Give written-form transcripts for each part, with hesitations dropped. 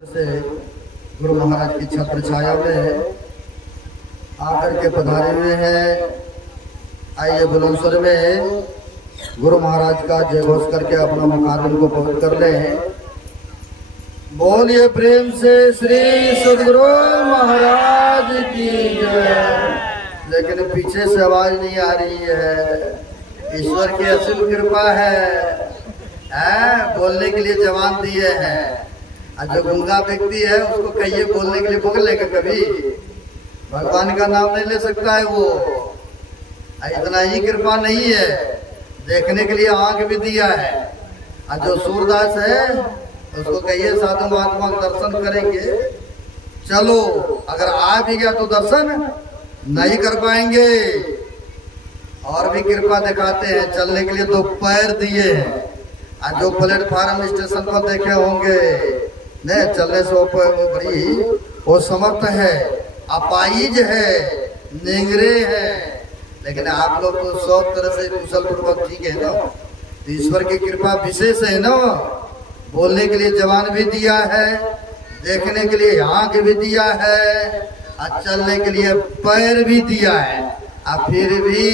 से गुरु महाराज की छत्र छाया में आकर के पधारे हुए हैं। आइए बुलंदशहर में गुरु महाराज का जय घोष करके अपना मुखातिब को पवित्र कर लें। बोलिए प्रेम से श्री सदगुरु महाराज की जय। लेकिन पीछे से आवाज नहीं आ रही है। ईश्वर की असीम कृपा है, बोलने के लिए जवान दिए हैं। जो गूंगा व्यक्ति है उसको कहिए बोलने के लिए, बोल लेगा कभी? भगवान का नाम नहीं ले सकता है वो। इतना ही कृपा नहीं है, देखने के लिए आंख भी दिया है। जो सूरदास है उसको कहिए साधु महात्मा का दर्शन करेंगे। चलो अगर आ भी गया तो दर्शन नहीं कर पाएंगे। और भी कृपा दिखाते हैं, चलने के लिए 2 पैर दिए हैं। जो प्लेटफार्म स्टेशन पर देखे होंगे, नहीं चलने से बड़ी वो समर्थ है, अपाइज है, निंगरे है। लेकिन आप लोग तो सब तरह से कुशल पूर्वक ठीक है ना। तो ईश्वर की कृपा विशेष है ना। बोलने के लिए जवान भी दिया है, देखने के लिए आंख भी दिया है, और चलने के लिए पैर भी दिया है। और फिर भी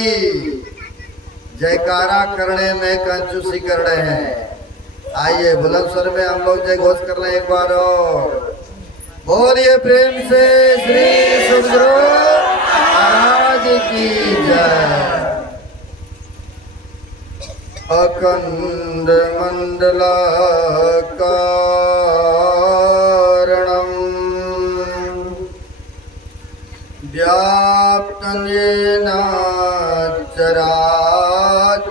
जयकारा करने में कंजूसी कर रहे हैं। आइए बुलंदशहर में हम लोग जय घोष कर रहे हैं एक बार और। बोलिए प्रेम से श्री सदगुरु महाराज की जय। अखंड मंडलाकारणं व्याप्तं येन चराचरम्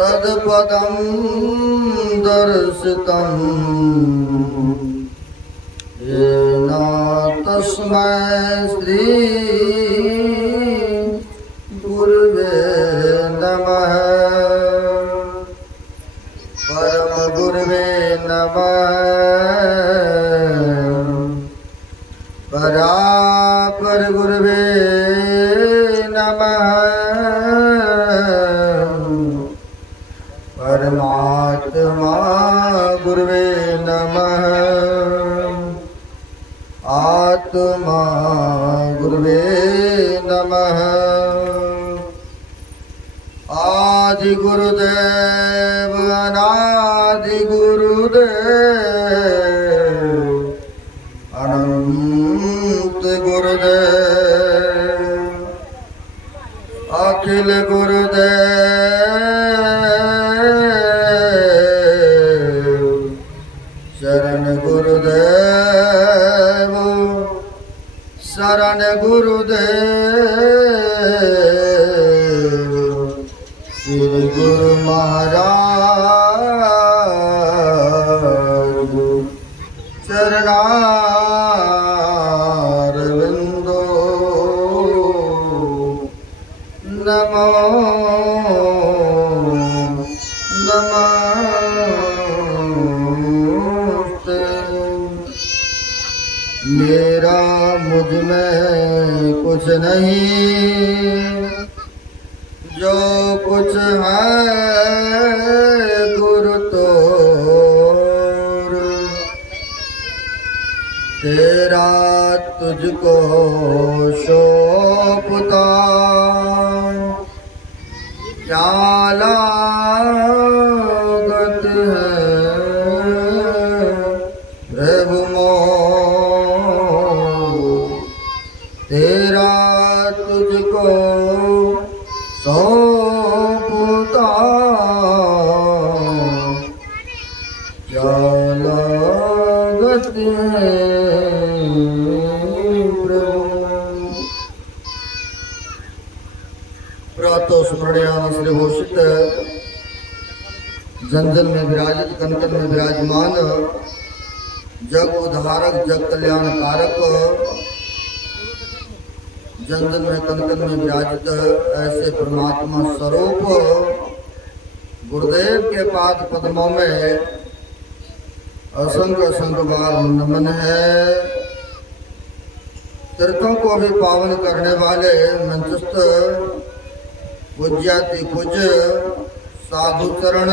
तत्पदं दर्शितं येन तस्मै श्री गुरुवे नमः। परम गुरुवे नमः। परापर गुरुवे नमः। परमात्मा गुरुवे नमः। आत्मा गुरुवे नमः। आदि गुरुदेव अनादि गुरुदेव अनंत गुरुदेव अखिल गुरुदेव शरण गुरुदेव शरण गुरुदेव श्री गुरु महाराज चरणारविंदो नमो नमस्ते। मेरा मुझ में कुछ नहीं, जो कुछ है गुरु तोर। तेरा तुझको सौंपता क्या लागत है प्रभु मोर। तेरा तुझको सौंपता क्या लागत है प्रातः स्मरणीयान श्री घोषित जन जन में विराजित कन कन में विराजमान जग उद्धारक जग कल्याण कारक जन जन में कन कन में विराजित ऐसे परमात्मा स्वरूप गुरुदेव के पाद पद्मों में असंख्य असंख्य बार नमन है। तीर्थों को भी पावन करने वाले मंचस्थ पूज्याति पूज्य साधु चरण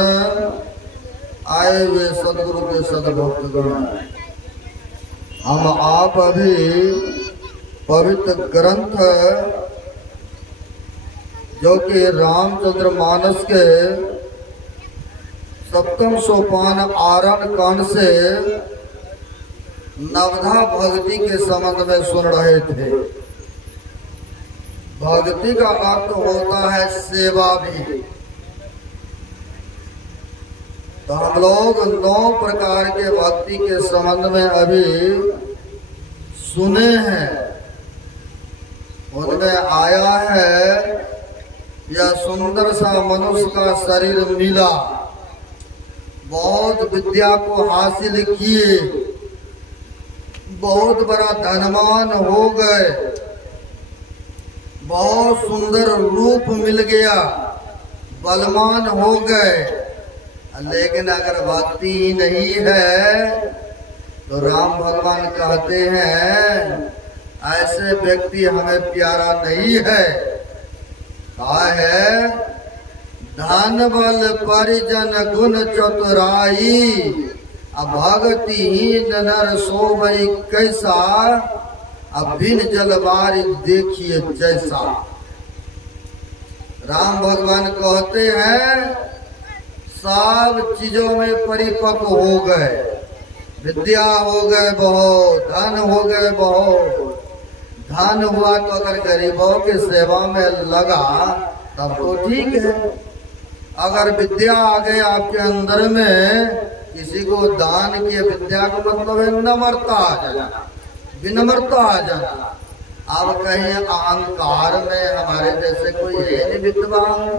आए हुए सदगुरु के सदभक्तगण, हम आप अभी पवित्र ग्रंथ जो कि रामचंद्र मानस के सप्तम सोपान आरण कांड से नवधा भक्ति के संबंध में सुन रहे थे। भक्ति का अर्थ होता है सेवा भी। तो हम लोग 9 प्रकार के भक्ति के संबंध में अभी सुने हैं। उनमें आया है यह सुंदर सा मनुष्य का शरीर मिला, बहुत विद्या को हासिल किए, बहुत बड़ा धनवान हो गए, बहुत सुंदर रूप मिल गया, बलवान हो गए, लेकिन अगर भक्ति ही नहीं है तो राम भगवान कहते हैं ऐसे व्यक्ति हमें प्यारा नहीं है। कहा है धन बल परिजन गुण चतुराई, भगतिहीन नर सोवई कैसा, अब बिन जलवारी देखिए जैसा। राम भगवान कहते हैं सब चीजों में परिपक्व हो गए, विद्या हो गए बहुत, धन हो गए बहुत। धन हुआ तो अगर गरीबों की सेवा में लगा तब तो ठीक है। अगर विद्या आ गई आपके अंदर में, किसी को दान किए, विद्या का मतलब है नम्रता आ जाना, विनम्रता आ जाना। अब कहीं अहंकार में हमारे जैसे कोई है नहीं विद्वान,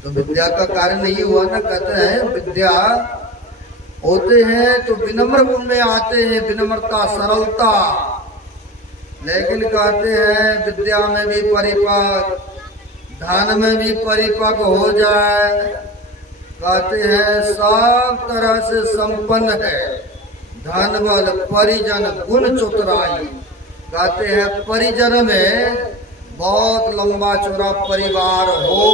तो विद्या का कार्य नहीं हुआ ना। कहते हैं विद्या होते हैं तो विनम्र गुण में आते हैं, विनम्रता सरलता। लेकिन कहते हैं विद्या में भी परिपक्व, धन में भी परिपक्व हो जाए, कहते हैं सब तरह से संपन्न है, धन बल परिजन गुण चतुराई। कहते हैं परिजन में बहुत लंबा चौड़ा परिवार हो,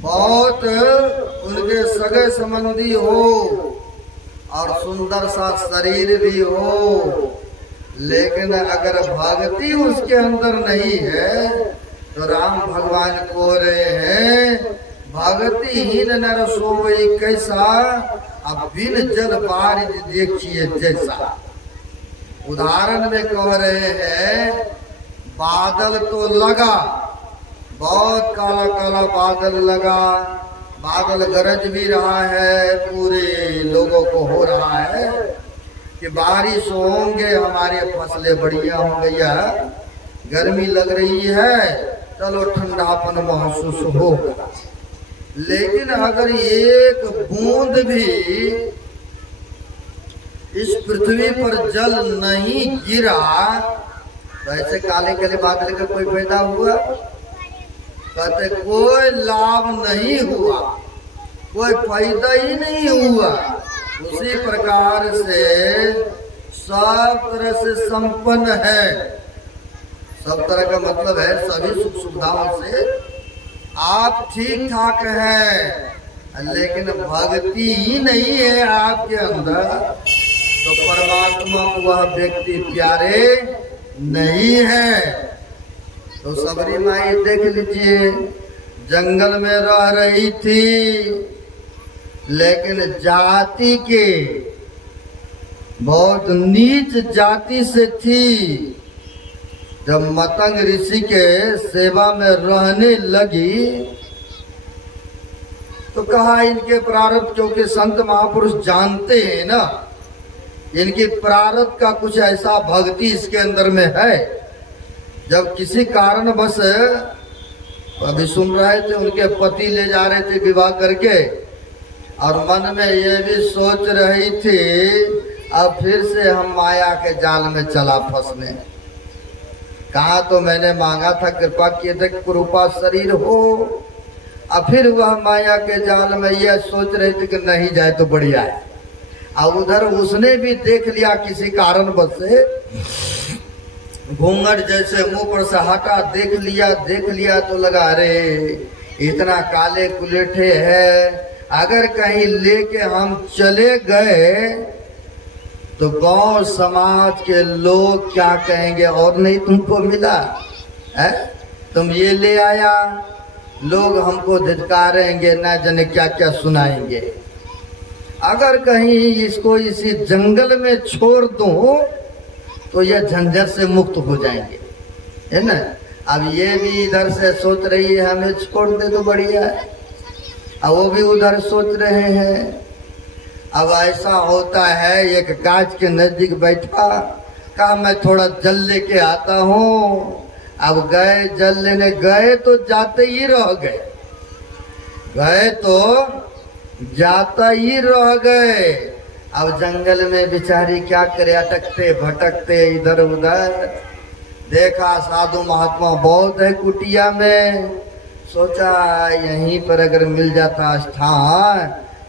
बहुत उनके सगे संबंधी हो, और सुंदर सा शरीर भी हो। लेकिन अगर भक्ति उसके अंदर नहीं है तो राम भगवान को रहे हैं भक्तिहीन नर सोवई कैसा, अब बिन जल बारिश देखिए जैसा। उदाहरण में कह रहे हैं बादल तो लगा, बहुत काला काला बादल लगा, बादल गरज भी रहा है, पूरे लोगों को हो रहा है कि बारिश होंगे, हमारे फसलें बढ़िया हो गया। गर्मी लग रही है, चलो ठंडापन महसूस होगा। लेकिन अगर एक बूंद भी इस पृथ्वी पर जल नहीं गिरा तो ऐसे काले काले बादल का कोई फायदा हुआ? कहते कोई लाभ नहीं हुआ, कोई फायदा ही नहीं हुआ। उसी प्रकार से सब तरह से संपन्न है, सब तरह का मतलब है सभी सुख सुविधाओं से आप ठीक ठाक हैं, लेकिन भक्ति ही नहीं है आपके अंदर, तो परमात्मा को वह व्यक्ति प्यारे नहीं है। तो सबरी माई देख लीजिए, जंगल में रह रही थी, लेकिन जाति के बहुत नीच जाति से थी। जब मतंग ऋषि के सेवा में रहने लगी तो कहा इनके प्रारब्ध, क्योंकि संत महापुरुष जानते हैं ना इनकी प्रारब्ध का कुछ ऐसा भक्ति इसके अंदर में है। जब किसी कारणवश अभी सुन रहे थे उनके पति ले जा रहे थे विवाह करके, और मन में ये भी सोच रही थी अब फिर से हम माया के जाल में चला फंसने। कहा तो मैंने मांगा था, कृपा किए थे कृपा शरीर हो, अब फिर वह माया के जाल में यह सोच रही थी कि नहीं जाए तो बढ़िया है। और उधर उसने भी देख लिया किसी कारणवश से, घूंघट जैसे मुंह पर से हटा, देख लिया तो लगा अरे इतना काले कुलेठे है अगर कहीं लेके हम चले गए तो गांव समाज के लोग क्या कहेंगे, और नहीं तुमको मिला है, तुम ये ले आया, लोग हमको धिक्कारेंगे, ना जाने क्या क्या सुनाएंगे। अगर कहीं इसको इसी जंगल में छोड़ दूं तो यह झंझट से मुक्त हो जाएंगे, है ना। अब ये भी इधर से सोच रही है हमें छोड़ दे तो बढ़िया है, अब वो भी उधर सोच रहे हैं। अब ऐसा होता है, एक गाछ के नजदीक बैठा, कहा मैं थोड़ा जल लेके आता हूँ। अब गए, जल लेने गए तो जाते ही रह गए, गए तो जाता ही रह गए। अब जंगल में बेचारी क्या करे, अटकते भटकते इधर उधर। देखा साधु महात्मा बहुत है कुटिया में, सोचा यहीं पर अगर मिल जाता स्थान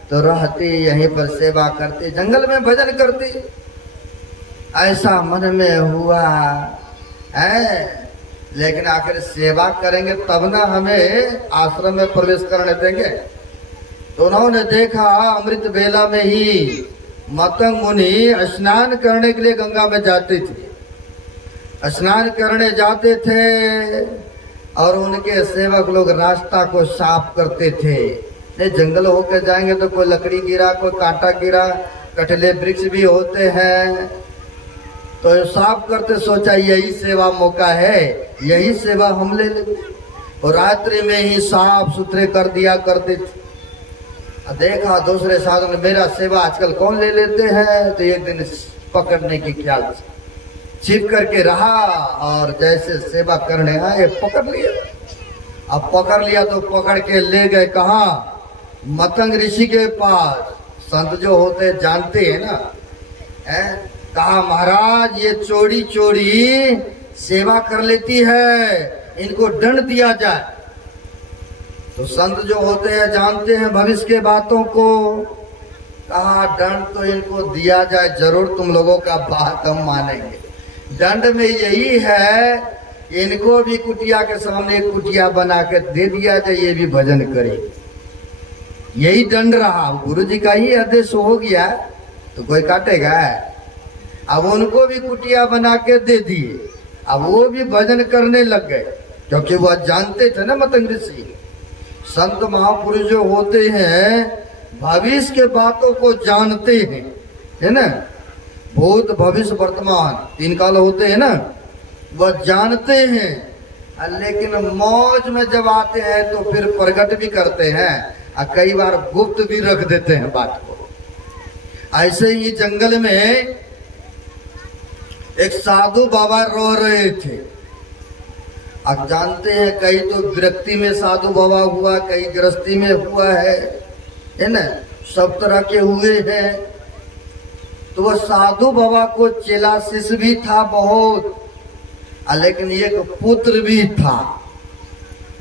तो रहती, यहीं पर सेवा करती, जंगल में भजन करती। ऐसा मन में हुआ है। लेकिन आखिर सेवा करेंगे तब ना हमें आश्रम में प्रवेश करने देंगे। तो उन्होंने देखा अमृत बेला में ही मतंग मुनि स्नान करने के लिए गंगा में जाते थे, स्नान करने जाते थे और उनके सेवक लोग रास्ता को साफ करते थे। नहीं जंगल होकर जाएंगे तो कोई लकड़ी गिरा, कोई कांटा गिरा, कटले वृक्ष भी होते हैं, तो साफ करते। सोचा यही सेवा मौका है, यही सेवा हम ले लेते, और रात्रि में ही साफ सुथरे कर दिया करते थे। देखा दूसरे साधु ने, मेरा सेवा आजकल कौन ले लेते हैं, तो एक दिन पकड़ने की ख्याल से छिप करके रहा और जैसे सेवा करने आए पकड़ लिया। अब पकड़ लिया तो पकड़ के ले गए कहाँ, मतंग ऋषि के पास। संत जो होते जानते हैं ना, कहा महाराज ये चोरी चोरी सेवा कर लेती है, इनको दंड दिया जाए। तो संत जो होते हैं जानते हैं भविष्य के बातों को, कहा दंड तो इनको दिया जाए जरूर, तुम लोगों का बात हम मानेंगे। दंड में यही है, इनको भी कुटिया के सामने कुटिया बना के दे दिया जाए, ये भी भजन करे, यही दंड रहा। गुरु जी का ही आदेश हो गया तो कोई काटेगा। अब उनको भी कुटिया बना के दे दिए, अब वो भी भजन करने लग गए, क्योंकि वह जानते थे ना मतंग ऋषि। संत महापुरुष जो होते हैं भविष्य के बातों को जानते हैं, है ना। भूत भविष्य वर्तमान तीन काल होते हैं ना, वह जानते हैं। लेकिन मौज में जब आते हैं तो फिर प्रकट भी करते हैं और कई बार गुप्त भी रख देते हैं बात को। ऐसे ही जंगल में एक साधु बाबा रो रहे थे। अब जानते हैं कई तो विरक्ति में साधु बाबा हुआ, कई गृहस्थी में हुआ है ना, सब तरह के हुए हैं। तो वह साधु बाबा को चेला शिष्य भी था बहुत, लेकिन एक पुत्र भी था,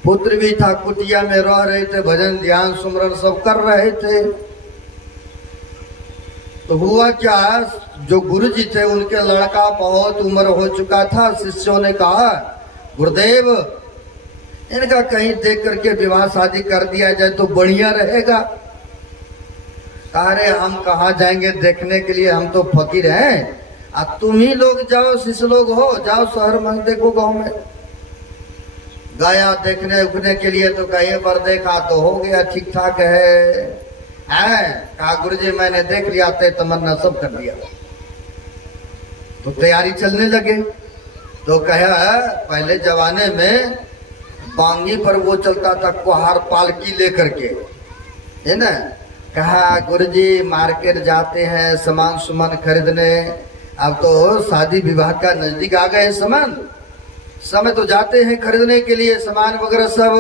पुत्र भी था। कुटिया में रह रहे थे, भजन ध्यान सुमरन सब कर रहे थे। तो हुआ क्या, जो गुरु जी थे उनके लड़का बहुत उम्र हो चुका था। शिष्यों ने कहा गुरुदेव इनका कहीं देख करके विवाह शादी कर दिया जाए तो बढ़िया रहेगा। अरे हम कहाँ जाएंगे देखने के लिए, हम तो फकीर हैं। अब तुम ही लोग जाओ, शिष्य लोग हो, जाओ शहर में देखो, गांव में गया देखने उखने के लिए, तो कहीं पर देखा तो हो गया ठीक ठाक है। कहा गुरुजी मैंने देख लिया, तमन्ना सब कर दिया। तो तैयारी चलने लगे। तो कहा पहले जमाने में बांगी पर वो चलता था कुहार पालकी लेकर के, है ना। कहा गुरुजी मार्केट जाते हैं सामान सुमान खरीदने, अब तो शादी विवाह का नजदीक आ गए सामान, समय तो जाते हैं खरीदने के लिए सामान वगैरह सब।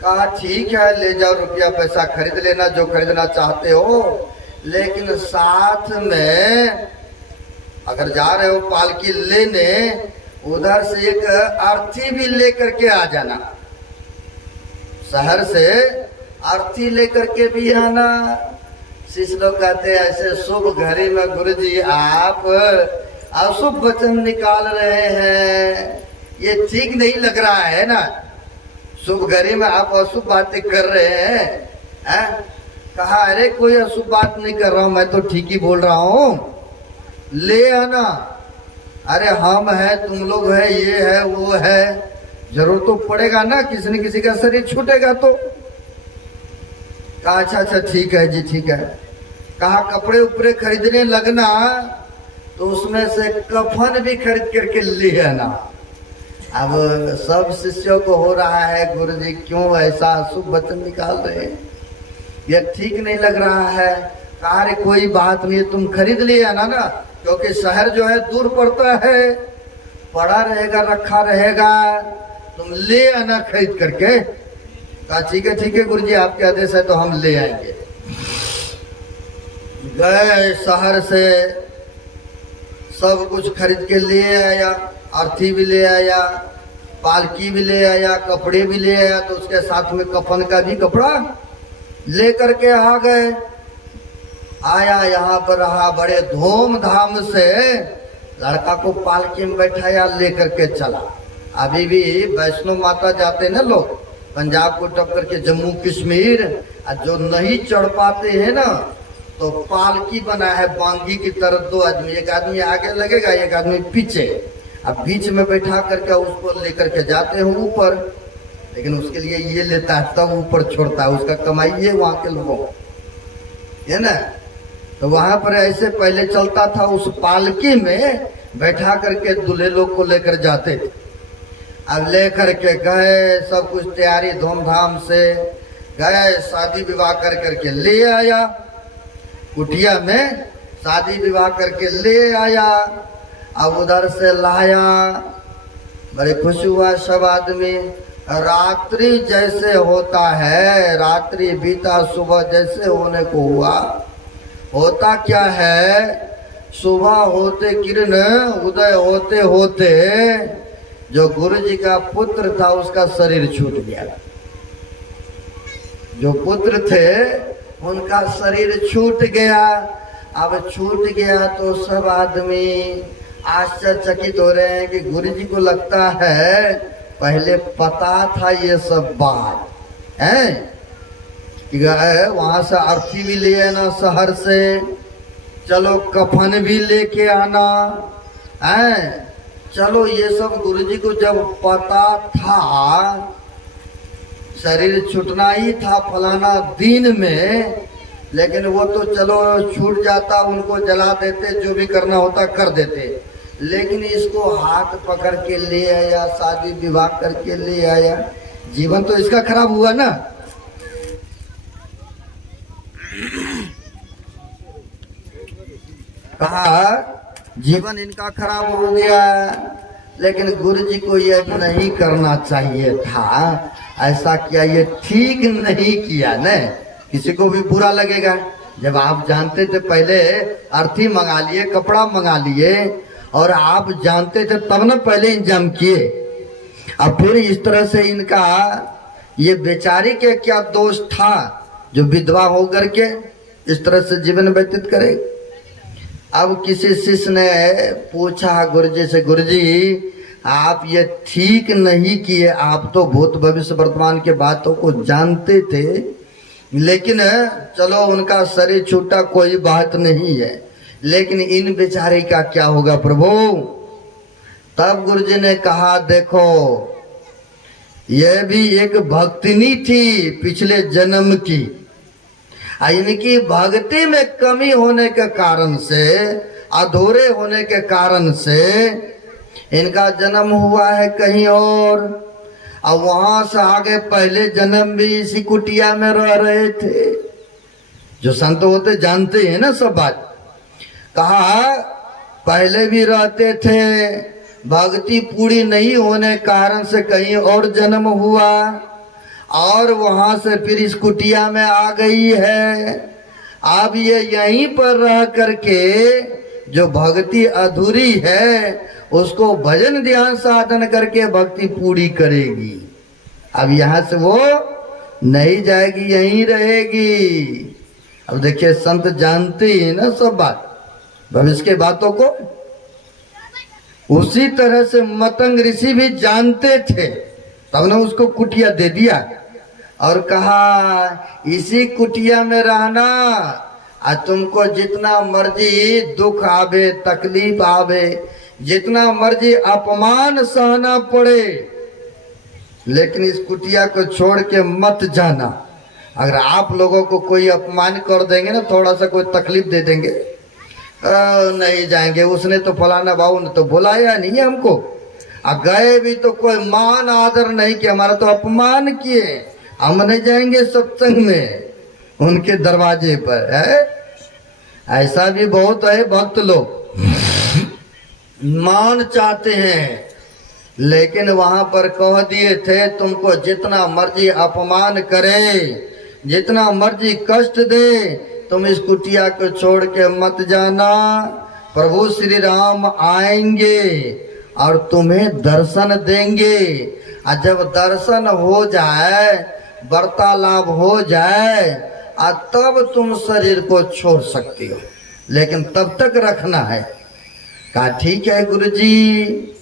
कहा ठीक है ले जाओ, रुपया पैसा खरीद लेना जो खरीदना चाहते हो, लेकिन साथ में अगर जा रहे हो पालकी लेने, उधर से एक अर्थी भी लेकर के आ जाना, शहर से अर्थी लेकर के भी आना। शिष्य लोग कहते हैं ऐसे शुभ घड़ी में गुरुजी आप अशुभ वचन निकाल रहे हैं, ये ठीक नहीं लग रहा है ना। शुभ घड़ी में आप अशुभ बातें कर रहे हैं, है? कहा अरे कोई अशुभ बात नहीं कर रहा हूं, मैं तो ठीक ही बोल रहा हूं, ले आना। अरे हम है, तुम लोग है, ये है वो है, जरूर तो पड़ेगा ना, किसी न किसी का शरीर छूटेगा तो। कहा अच्छा अच्छा ठीक है जी ठीक है। कहा कपड़े उपड़े खरीदने लगना तो उसमें से कफन भी खरीद करके ले आना। अब सब शिष्यों को हो रहा है गुरु जी क्यों ऐसा शुभ वचन निकाल रहे हैं, यह ठीक नहीं लग रहा है। कहा रे कोई बात नहीं, तुम खरीद ले आना ना, क्योंकि शहर जो है दूर पड़ता है, पड़ा रहेगा रखा रहेगा, तुम ले आना खरीद करके। कहा ठीक है गुरु जी आपके आदेश है तो हम ले आएंगे। गए शहर से सब कुछ खरीद के ले आया, अर्थी भी ले आया, पालकी भी ले आया, कपड़े भी ले आया, तो उसके साथ में कफन का भी कपड़ा ले करके आ गए। आया यहाँ पर रहा, बड़े धूमधाम से लड़का को पालकी में बैठाया, लेकर के चला। अभी भी वैष्णो माता जाते ना लोग पंजाब को टप करके जम्मू कश्मीर, जो नहीं चढ़ पाते हैं ना तो पालकी बना है बांगी की तरफ, दो आदमी, एक आदमी आगे लगेगा एक आदमी पीछे, अब बीच में बैठा करके उसको लेकर के जाते हैं ऊपर, लेकिन उसके लिए ये लेता है तब ऊपर छोड़ता है, उसका कमाई है वहां के लोगों है ना। तो वहां पर ऐसे पहले चलता था, उस पालकी में बैठा करके दूल्हे लोग को लेकर जाते थे। अब लेकर के गए, सब कुछ तैयारी धूमधाम से गए, शादी विवाह कर करके ले आया, कुटिया में शादी विवाह करके ले आया। अब उधर से लाया, बड़े खुश हुआ सब आदमी। रात्रि जैसे होता है, रात्रि बीता सुबह जैसे होने को हुआ, होता क्या है, सुबह होते किरण उदय होते होते जो गुरु जी का पुत्र था उसका शरीर छूट गया। जो पुत्र थे उनका शरीर छूट गया। अब छूट गया तो सब आदमी आश्चर्यचकित हो रहे हैं कि गुरु जी को लगता है पहले पता था ये सब बात है कि वहां से अर्थी भी ले आना शहर से, चलो कफन भी लेके आना है, चलो ये सब गुरु जी को जब पता था, शरीर छूटना ही था फलाना दिन में, लेकिन वो तो चलो छूट जाता, उनको जला देते, जो भी करना होता कर देते, लेकिन इसको हाथ पकड़ के ले आया, शादी विवाह करके ले आया, जीवन तो इसका खराब हुआ ना। कहा जीवन इनका खराब हो गया, लेकिन गुरु जी को ये नहीं करना चाहिए था, ऐसा किया, ये ठीक नहीं किया न। किसी को भी बुरा लगेगा, जब आप जानते थे पहले अर्थी मंगा लिए, कपड़ा मंगा लिए, और आप जानते थे तब न पहले इंतजाम किए, अब फिर इस तरह से इनका ये बेचारी के क्या दोष था जो विधवा होकर के इस तरह से जीवन व्यतीत करे। अब किसी शिष्य ने पूछा गुरुजी से, गुरुजी आप ये ठीक नहीं किए, आप तो भूत भविष्य वर्तमान के बातों को जानते थे, लेकिन चलो उनका शरीर छूटा कोई बात नहीं है, लेकिन इन बेचारे का क्या होगा प्रभु। तब गुरुजी ने कहा देखो यह भी एक भक्तिनी थी पिछले जन्म की, इनकी भक्ति में कमी होने के कारण से, अधूरे होने के कारण से इनका जन्म हुआ है कहीं और वहां से आगे पहले जन्म भी इसी कुटिया में रह रहे थे। जो संत होते जानते हैं ना सब बात। कहा पहले भी रहते थे, भक्ति पूरी नहीं होने कारण से कहीं और जन्म हुआ, और वहां से फिर इस कुटिया में आ गई है। अब ये यहीं पर रह करके जो भक्ति अधूरी है उसको भजन ध्यान साधन करके भक्ति पूरी करेगी। अब यहाँ से वो नहीं जाएगी, यहीं रहेगी। अब देखिए संत जानते हैं ना सब बात, भविष्य के बातों को। उसी तरह से मतंग ऋषि भी जानते थे, तब ने उसको कुटिया दे दिया। और कहा इसी कुटिया में रहना, और तुमको जितना मर्जी दुख आवे, तकलीफ आवे, जितना मर्जी अपमान सहना पड़े, लेकिन इस कुटिया को छोड़ के मत जाना। अगर आप लोगों को कोई अपमान कर देंगे ना, थोड़ा सा कोई तकलीफ दे देंगे, नहीं जाएंगे, उसने तो फलाना बाबू ने तो बुलाया नहीं है हमको, गए भी तो कोई मान आदर नहीं किया, हमारा तो अपमान किए, हम नहीं जाएंगे सत्संग में उनके दरवाजे पर है। ऐसा भी बहुत है, भक्त लोग मान चाहते हैं, लेकिन वहां पर कह दिए थे तुमको जितना मर्जी अपमान करे, जितना मर्जी कष्ट दे, तुम इस कुटिया को छोड़ के मत जाना। प्रभु श्री राम आएंगे और तुम्हें दर्शन देंगे, और जब दर्शन हो जाए, वार्तालाप हो जाए, और तब तुम शरीर को छोड़ सकती हो, लेकिन तब तक रखना है। कहा ठीक है गुरुजी,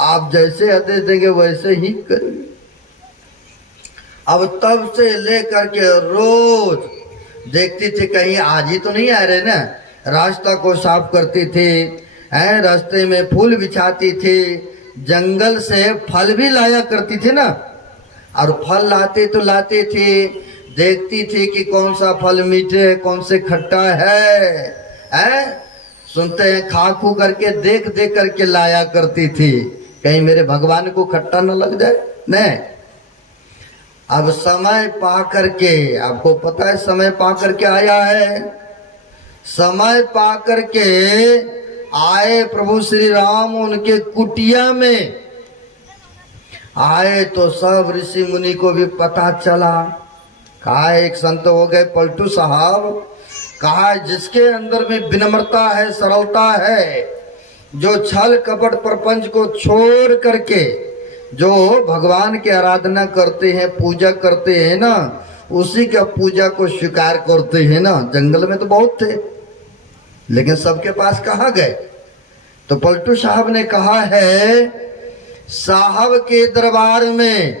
आप जैसे आदेश देंगे वैसे ही करेंगे। अब तब से लेकर के रोज देखती थी कहीं आज ही तो नहीं आ रहे ना, रास्ता को साफ करती थी, रास्ते में फूल बिछाती थी, जंगल से फल भी लाया करती थी ना, और फल लाते तो लाते थी, देखती थी कि कौन सा फल मीठे है, कौन से खट्टा है, सुनते हैं, खा खू करके देख देख करके लाया करती थी, कहीं मेरे भगवान को खट्टा न लग जाए। नहीं, अब समय पा करके, आपको पता है समय पा करके आया है, समय पा करके आए प्रभु श्री राम उनके कुटिया में आए, तो सब ऋषि मुनि को भी पता चला। कहा एक संत हो गए पलटू साहब, कहा जिसके अंदर में विनम्रता है, सरलता है, जो छल कपट प्रपंच को छोड़ करके जो भगवान की आराधना करते हैं, पूजा करते हैं ना, उसी का पूजा को स्वीकार करते हैं ना। जंगल में तो बहुत थे, लेकिन सबके पास कहाँ गए? तो पलटू साहब ने कहा है, साहब के दरबार में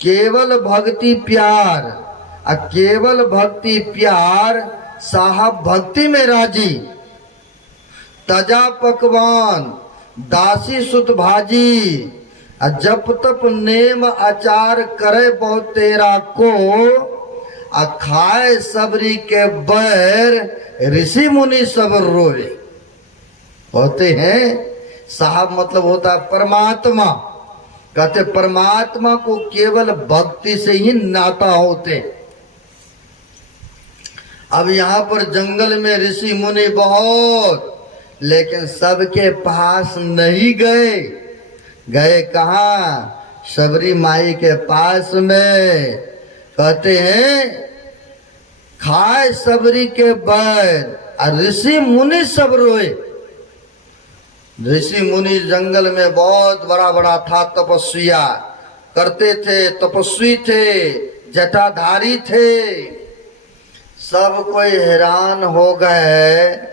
केवल भक्ति प्यार, केवल भक्ति प्यार, साहब भक्ति में राजी, तजा पकवान दासी सुत भाजी, जप तप नेम आचार करे बहुत तेरा को, खाए सबरी के बैर ऋषि मुनि सब रोए। होते हैं साहब मतलब होता है परमात्मा, कहते परमात्मा को केवल भक्ति से ही नाता होते। अब यहाँ पर जंगल में ऋषि मुनि बहुत, लेकिन सबके पास नहीं गए। गए कहाँ? सबरी माई के पास में। कहते हैं खाए सबरी के बैर, और ऋषि मुनि सब रोए। ऋषि मुनि जंगल में बहुत बड़ा बड़ा था, तपस्या करते थे, तपस्वी थे, जटाधारी थे। सब कोई हैरान हो गए,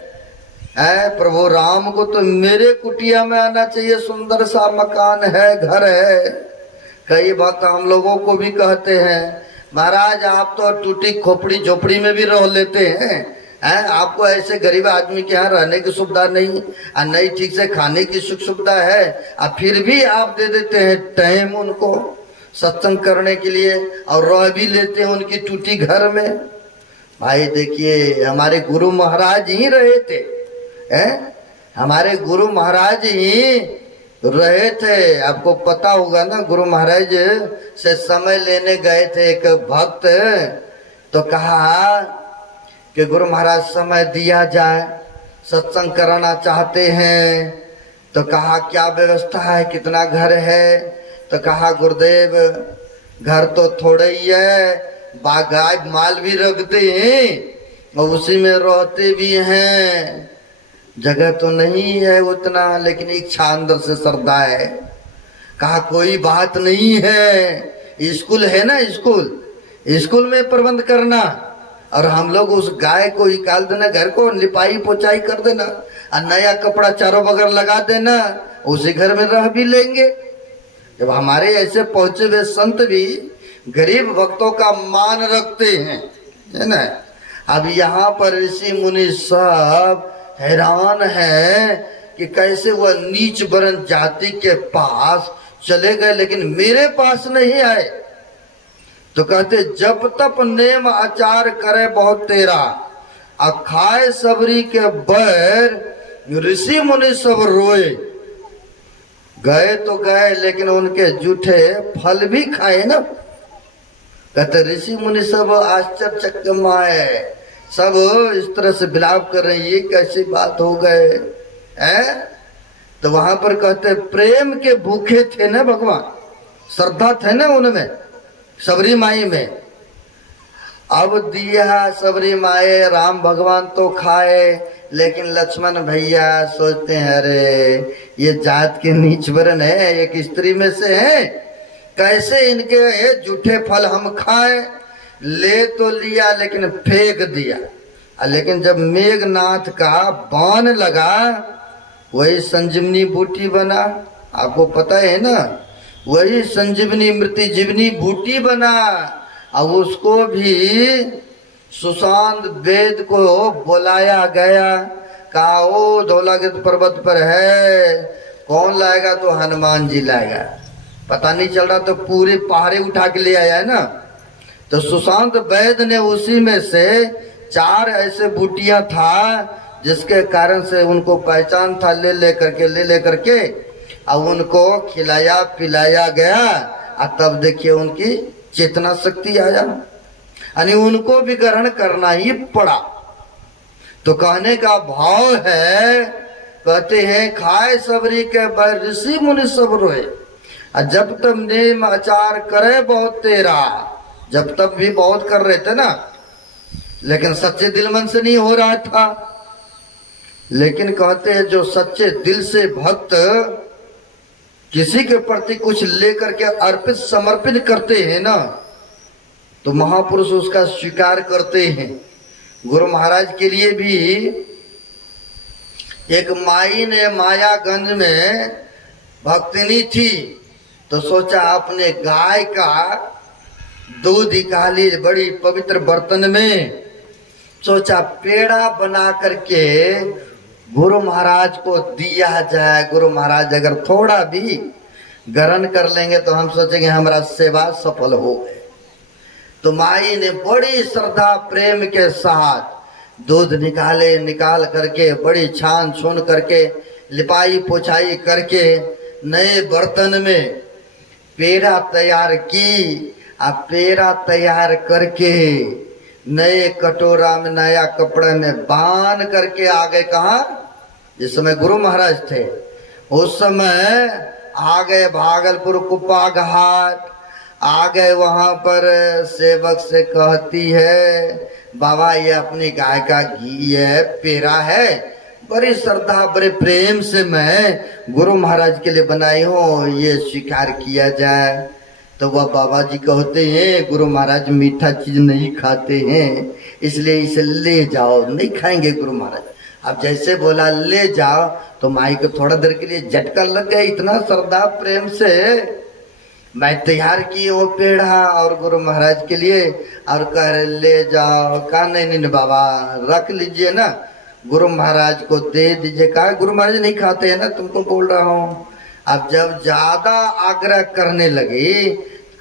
प्रभु राम को तो मेरे कुटिया में आना चाहिए, सुंदर सा मकान है, घर है। कई भक्त हम लोगों को भी कहते हैं, महाराज आप तो टूटी खोपड़ी झोपड़ी में भी रह लेते हैं, आपको ऐसे गरीब आदमी के यहाँ रहने की सुविधा नहीं, और नहीं ठीक से खाने की सुख सुविधा है, और फिर भी आप दे देते हैं टाइम उनको सत्संग करने के लिए, और रह भी लेते हैं उनकी टूटी घर में। भाई देखिए, हमारे गुरु महाराज ही रहे थे, हमारे गुरु महाराज ही रहे थे। आपको पता होगा ना, गुरु महाराज से समय लेने गए थे एक भक्त, तो कहा कि गुरु महाराज समय दिया जाए, सत्संग कराना चाहते हैं। तो कहा क्या व्यवस्था है, कितना घर है? तो कहा गुरुदेव घर तो थोड़े ही है, बागाय माल भी रखते हैं और उसी में रहते भी हैं, जगह तो नहीं है उतना, लेकिन इच्छा अंदर से श्रद्धा है। कहा कोई बात नहीं है, स्कूल है ना, स्कूल में प्रबंध करना, और हम लोग उस गाय को निकाल देना, घर को लिपाई पोचाई कर देना, और नया कपड़ा चारों बगल लगा देना, उसी घर में रह भी लेंगे। जब हमारे ऐसे पहुंचे हुए संत भी गरीब भक्तों का मान रखते हैं, है ना। अब यहाँ पर ऋषि मुनि सब हैरान है कि कैसे वह नीच वर्ण जाति के पास चले गए लेकिन मेरे पास नहीं आए। तो कहते जब तप नेम आचार करे बहुत तेरा, खाए सबरी के बैर ऋषि मुनि सब रोए। गए तो गए लेकिन उनके जूठे फल भी खाए ना। कहते ऋषि मुनि सब आश्चर्यचकित सब इस तरह से विलाप कर रहे हैं, ये कैसी बात हो गए हैं। तो वहां पर कहते प्रेम के भूखे थे ना भगवान, श्रद्धा थे ना उनमें, सबरी माई में। अब दिया सबरी माए, राम भगवान तो खाए लेकिन लक्ष्मण भैया सोचते हैं अरे ये जात के नीच वर्ण है, एक स्त्री में से है, कैसे इनके जूठे फल हम खाएं। ले तो लिया लेकिन फेंक दिया। लेकिन जब मेघनाथ का बाण लगा वही संजीवनी बूटी बना, आपको पता है ना, वही संजीवनी मृत्यु जीवनी बूटी बना। अब उसको भी सुशांत वेद को बुलाया गया, कहा वो धौलागिरी पर्वत पर है, कौन लाएगा? तो हनुमान जी लाएगा। पता नहीं चल रहा तो पूरे पहाड़े उठा के ले आया है ना। तो सुशांत वैद ने उसी में से 4 ऐसे बूटियां था जिसके कारण से उनको पहचान था, ले ले करके अब उनको खिलाया पिलाया गया। और तब देखिए उनकी चेतना शक्ति आया, यानी उनको भी ग्रहण करना ही पड़ा। तो कहने का भाव है, कहते हैं खाए सबरी के बैर ऋषि मुनि सब रोए। जब तक नेम आचार करे बहुत तेरा, जब तक भी बहुत कर रहे थे ना, लेकिन सच्चे दिल मन से नहीं हो रहा था। लेकिन कहते हैं जो सच्चे दिल से भक्त किसी के प्रति कुछ लेकर के अर्पित समर्पित करते हैं ना, तो महापुरुष उसका स्वीकार करते हैं। गुरु महाराज के लिए भी एक माई ने मायागंज में भक्तिनी थी, तो सोचा अपने गाय का दूध निकाली बड़ी पवित्र बर्तन में, सोचा पेड़ा बना करके गुरु महाराज को दिया जाए। गुरु महाराज अगर थोड़ा भी ग्रहण कर लेंगे तो हम सोचेंगे हमारा सेवा सफल हो गए। तो माई ने बड़ी श्रद्धा प्रेम के साथ दूध निकाल करके बड़ी छान छून करके लिपाई पोछाई करके नए बर्तन में पेड़ा तैयार की। आप पेड़ा तैयार करके नए कटोरा में नया कपड़े में बांध करके आ गए। कहाँ? जिस समय गुरु महाराज थे उस समय आ गए भागलपुर कुप्पा घाट आ गए। वहां पर सेवक से कहती है बाबा ये अपनी गाय का घी है, पेड़ा है, बड़ी श्रद्धा बड़े प्रेम से मैं गुरु महाराज के लिए बनाई हूँ, ये स्वीकार किया जाए। तो वह बाबा जी कहते हैं गुरु महाराज मीठा चीज नहीं खाते हैं, इसलिए इसे ले जाओ। नहीं खाएंगे गुरु महाराज। अब जैसे बोला ले जाओ तो माई को थोड़ा देर के लिए झटका लग गया। इतना श्रद्धा प्रेम से मैं तैयार की वो पेड़ा और गुरु महाराज के लिए, और कह रहे ले जाओ। कहा नहीं बाबा रख लीजिए ना, गुरु महाराज को दे दीजिए। कहा गुरु महाराज नहीं खाते हैं ना, तुमको बोल रहा हूँ। अब जब ज्यादा आग्रह करने लगे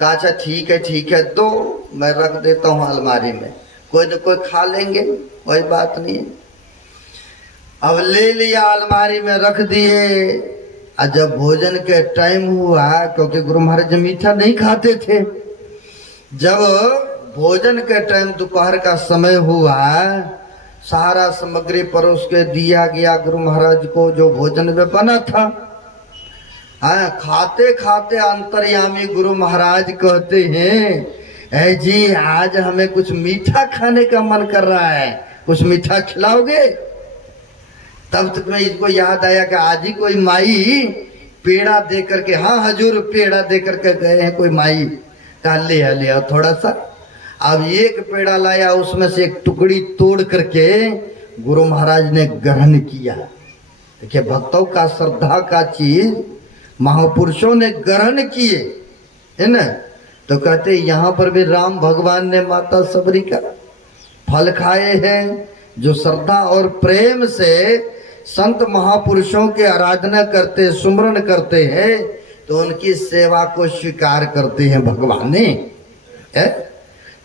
कहा अच्छा ठीक है दो, मैं रख देता हूँ अलमारी में, कोई न कोई खा लेंगे, कोई बात नहीं। अब ले लिया अलमारी में रख दिए। और जब भोजन के टाइम हुआ, क्योंकि गुरु महाराज मीठा नहीं खाते थे, जब भोजन के टाइम दोपहर का समय हुआ, सारा सामग्री परोस के दिया गया गुरु महाराज को जो भोजन में बना था। हाँ, खाते खाते अंतर्यामी गुरु महाराज कहते हैं ऐ जी आज हमें कुछ मीठा खाने का मन कर रहा है, कुछ मीठा खिलाओगे? तब तक में इसको याद आया कि आज ही कोई माई पेड़ा दे करके, हाँ हजूर पेड़ा दे करके गए हैं कोई माई। कहा ले थोड़ा सा। अब एक पेड़ा लाया, उसमें से एक टुकड़ी तोड़ करके गुरु महाराज ने ग्रहण किया। देखिए भक्तों का श्रद्धा का चीज महापुरुषों ने ग्रहण किए है ना। तो कहते यहाँ पर भी राम भगवान ने माता सबरी का फल खाए हैं। जो श्रद्धा और प्रेम से संत महापुरुषों के आराधना करते, सुमरण करते हैं, तो उनकी सेवा को स्वीकार करते हैं भगवान ने।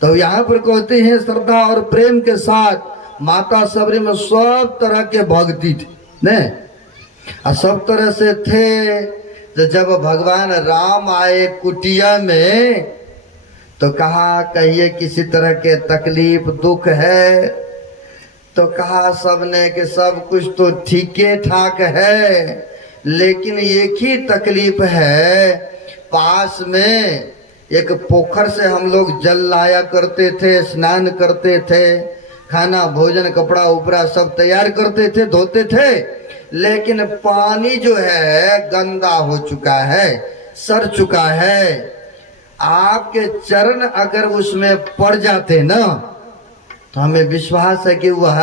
तो यहाँ पर कहते हैं श्रद्धा और प्रेम के साथ माता सबरी में सब तरह के भक्ति थे ने, और सब तरह से थे। तो जब भगवान राम आए कुटिया में, तो कहा कहिए किसी तरह के तकलीफ दुख है, तो कहा सबने कि सब कुछ तो ठीके ठाक है, लेकिन एक ही तकलीफ है। पास में एक पोखर से हम लोग जल लाया करते थे, स्नान करते थे, खाना भोजन कपड़ा उपड़ा सब तैयार करते थे, धोते थे, लेकिन पानी जो है गंदा हो चुका है, सड़ चुका है। आपके चरण अगर उसमें पड़ जाते ना, तो हमें विश्वास है कि वह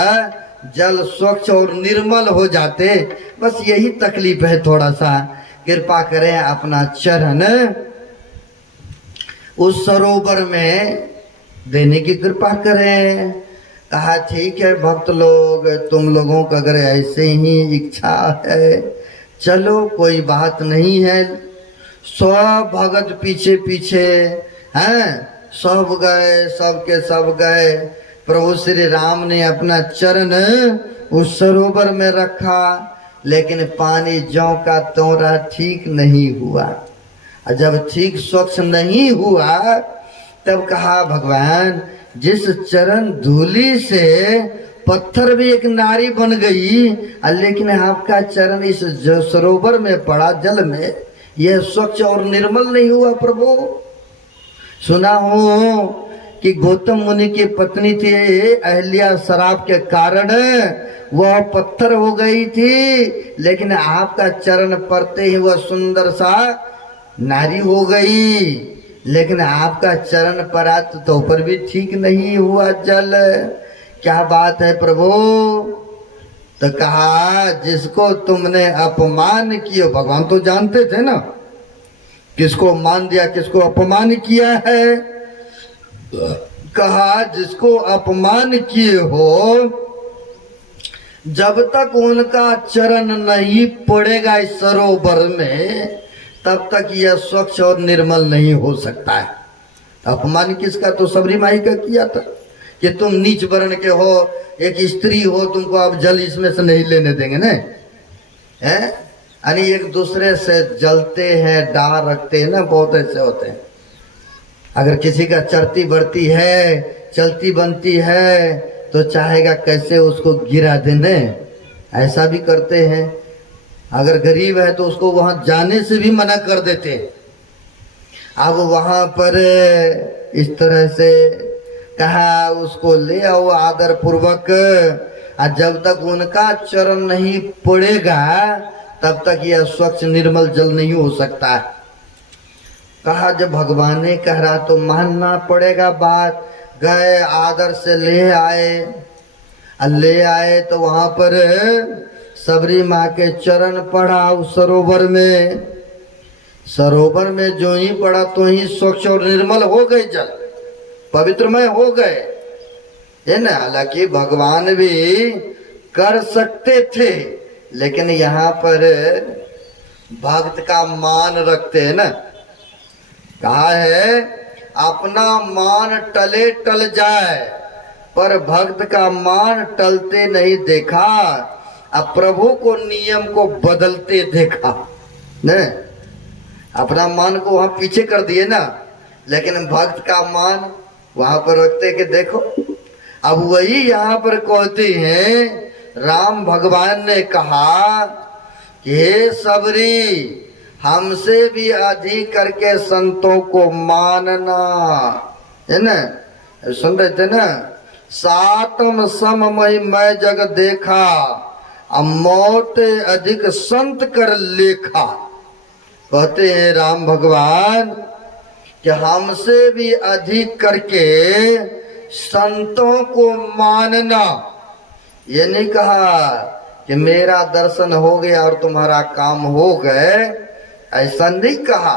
जल स्वच्छ और निर्मल हो जाते। बस यही तकलीफ है, थोड़ा सा कृपा करें अपना चरण उस सरोवर में देने की कृपा करें। कहा ठीक है भक्त लोग, तुम लोगों का अगर ऐसे ही इच्छा है, चलो कोई बात नहीं है। सब भगत पीछे पीछे हैं, सब गए, सबके सब गए। प्रभु श्री राम ने अपना चरण उस सरोवर में रखा, लेकिन पानी ज्यों का त्यों ठीक नहीं हुआ। और जब ठीक स्वच्छ नहीं हुआ, तब कहा भगवान जिस चरण धूली से पत्थर भी एक नारी बन गई, लेकिन आपका चरण इस सरोवर में पड़ा जल में, यह स्वच्छ और निर्मल नहीं हुआ। प्रभु सुना हो कि गौतम मुनि की पत्नी थी अहल्या, शराब के कारण वह पत्थर हो गई थी, लेकिन आपका चरण पड़ते ही वह सुंदर सा नारी हो गई। लेकिन आपका चरण पड़ा तो पर भी ठीक नहीं हुआ जल। क्या बात है प्रभु? तो कहा जिसको तुमने अपमान किया, भगवान तो जानते थे ना किसको मान दिया किसको अपमान किया है। कहा जिसको अपमान किए हो, जब तक उनका चरण नहीं पड़ेगा इस सरोवर में, तब तक यह स्वच्छ और निर्मल नहीं हो सकता है। अपमान किसका? तो सबरी माई का किया था कि तुम नीच वर्ण के हो, एक स्त्री हो, तुमको अब जल इसमें से नहीं लेने देंगे ना। है यानी एक दूसरे से जलते हैं, डार रखते हैं ना, बहुत ऐसे होते हैं। अगर किसी का चढ़ती बढ़ती है, चलती बनती है, तो चाहेगा कैसे उसको गिरा देने, ऐसा भी करते हैं। अगर गरीब है तो उसको वहां जाने से भी मना कर देते हैं। अब वहां पर इस तरह से कहा उसको ले आओ आदर पूर्वक, और जब तक उनका चरण नहीं पड़ेगा तब तक यह स्वच्छ निर्मल जल नहीं हो सकता। कहा जब भगवान ने कह रहा तो मानना पड़ेगा बात। गए आदर से ले आए तो वहां पर सबरी माँ के चरण पड़ा उस सरोवर में। सरोवर में जो ही पड़ा तो ही स्वच्छ और निर्मल हो गए, जल पवित्रमय हो गए, है ना। हालांकि भगवान भी कर सकते थे, लेकिन यहाँ पर भक्त का मान रखते हैं ना। कहा है अपना मान टले टल जाए, पर भक्त का मान टलते नहीं देखा। अब प्रभु को नियम को बदलते देखा न। अपना मान को वहां पीछे कर दिए ना, लेकिन भक्त का मान वहां पर रखते कि देखो। अब वही यहाँ पर कहते हैं, राम भगवान ने कहा कि हे सबरी, हमसे भी अधिक करके संतों को मानना, है ना। सुन रहे थे ना, सातम सममय मैं जग देखा, अब मौत अधिक संत कर लेखा। कहते हैं राम भगवान कि हमसे भी अधिक करके संतों को मानना। ये नहीं कहा कि मेरा दर्शन हो गया और तुम्हारा काम हो गए, ऐसा नहीं कहा।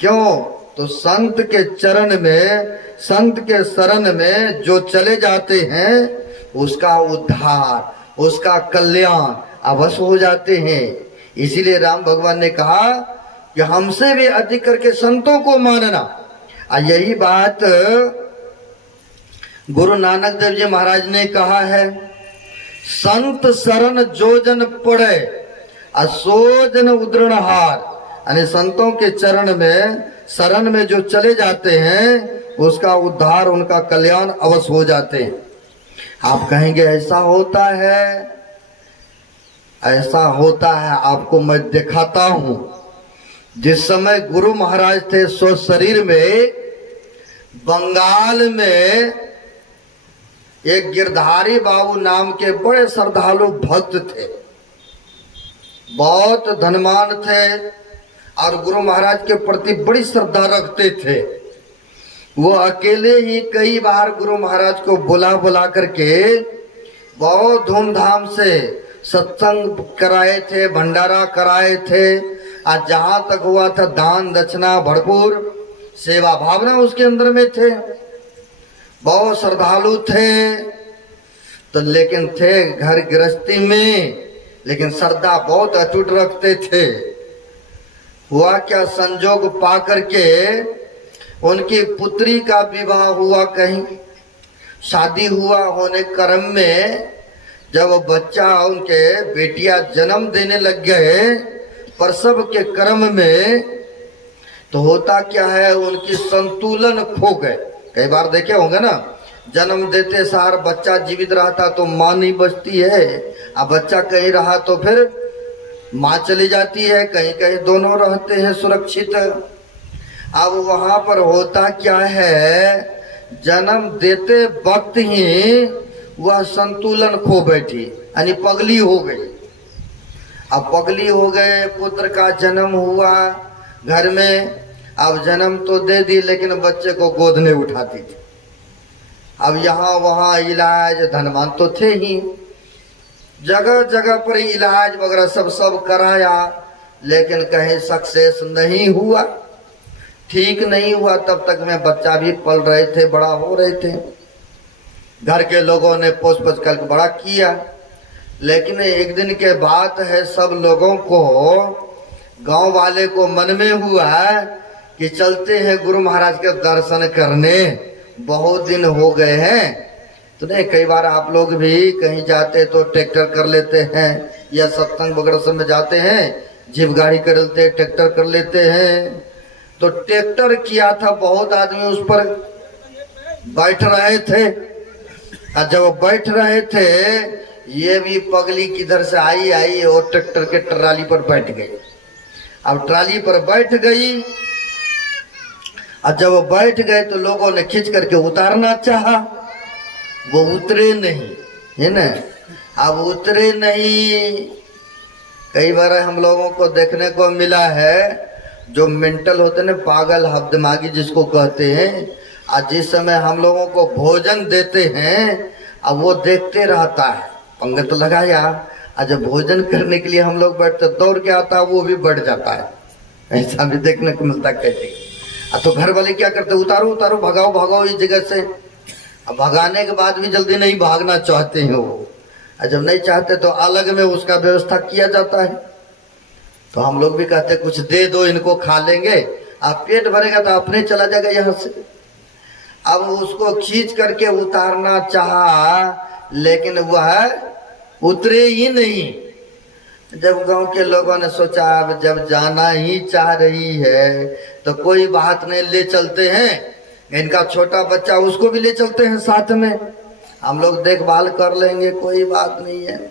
क्यों? तो संत के चरण में, संत के शरण में जो चले जाते हैं उसका उद्धार, उसका कल्याण अवश्य हो जाते हैं। इसीलिए राम भगवान ने कहा कि हमसे भी अधिक करके संतों को मानना। और यही बात गुरु नानक देव जी महाराज ने कहा है, संत शरण जो जन पड़े असो जन उद्रणहार। यानी संतों के चरण में, शरण में जो चले जाते हैं उसका उद्धार, उनका कल्याण अवश्य हो जाते हैं। आप कहेंगे ऐसा होता है? ऐसा होता है, आपको मैं दिखाता हूं। जिस समय गुरु महाराज थे स्व शरीर में, बंगाल में एक गिरधारी बाबू नाम के बड़े श्रद्धालु भक्त थे, बहुत धनवान थे और गुरु महाराज के प्रति बड़ी श्रद्धा रखते थे। वो अकेले ही कई बार गुरु महाराज को बुला बुला करके बहुत धूमधाम से सत्संग कराए थे, भंडारा कराए थे। और जहां तक हुआ था दान दक्षिणा भरपूर, सेवा भावना उसके अंदर में थे। बहुत श्रद्धालु थे तो, लेकिन थे घर गृहस्थी में, लेकिन श्रद्धा बहुत अटूट रखते थे। हुआ क्या, संजोग पा करके उनकी पुत्री का विवाह हुआ, कहीं शादी हुआ। होने क्रम में जब बच्चा, उनके बेटियां जन्म देने लग गए प्रसव के क्रम में, तो होता क्या है, उनकी संतुलन खो गए। कई बार देखे होंगे ना, जन्म देते सार बच्चा जीवित रहता तो मां नहीं बचती है, अब बच्चा कहीं रहा तो फिर मां चली जाती है, कहीं कहीं दोनों रहते हैं सुरक्षित। अब वहां पर होता क्या है, जन्म देते वक्त ही वह संतुलन खो बैठी, यानी पगली हो गई। अब पगली हो गए, पुत्र का जन्म हुआ घर में। अब जन्म तो दे दी लेकिन बच्चे को गोद नहीं उठाती थी। अब यहाँ वहाँ इलाज, धनवान तो थे ही, जगह जगह पर इलाज वगैरह सब कराया, लेकिन कहीं सक्सेस नहीं हुआ, ठीक नहीं हुआ। तब तक में बच्चा भी पल रहे थे, बड़ा हो रहे थे। घर के लोगों ने पोस पोस कर बड़ा किया, लेकिन एक दिन के बात है, सब लोगों को, गांव वाले को मन में हुआ कि चलते हैं गुरु महाराज के दर्शन करने, बहुत दिन हो गए हैं। तो नहीं, कई बार आप लोग भी कहीं जाते तो ट्रैक्टर कर लेते हैं, या सत्संग वगैरह सब में जाते हैं, जीप गाड़ी कर लेते हैं, ट्रैक्टर कर लेते हैं। तो ट्रैक्टर किया था, बहुत आदमी उस पर बैठ रहे थे। और जब बैठ रहे थे, ये भी पगली किधर से आई और ट्रैक्टर के ट्राली पर बैठ गई। अब ट्राली पर बैठ गई, और जब बैठ गए तो लोगों ने खींच करके उतारना चाहा, वो उतरे नहीं, है ना। अब उतरे नहीं। कई बार हम लोगों को देखने को मिला है, जो मेंटल होते हैं ना, पागल हफ्दमागी जिसको कहते हैं, और जिस समय हम लोगों को भोजन देते हैं, अब वो देखते रहता है, पंगत लगाया, और जब भोजन करने के लिए हम लोग बैठते, दौड़ के आता है, वो भी बढ़ जाता है। ऐसा भी देखने को मिलता है। कहते तो घर वाले क्या करते, उतारो उतारो, भगाओ भगाओ इस जगह से। अब भगाने के बाद भी जल्दी नहीं भागना चाहते हैं वो, और जब नहीं चाहते तो अलग में उसका व्यवस्था किया जाता है। तो हम लोग भी कहते कुछ दे दो, इनको खा लेंगे, आप पेट भरेगा तो अपने चला जाएगा यहाँ से। अब उसको खींच करके उतारना चाहा, लेकिन वह उतरे ही नहीं। जब गांव के लोगों ने सोचा अब जब जाना ही चाह रही है तो कोई बात नहीं, ले चलते हैं, इनका छोटा बच्चा उसको भी ले चलते हैं साथ में, हम लोग देखभाल कर लेंगे, कोई बात नहीं है।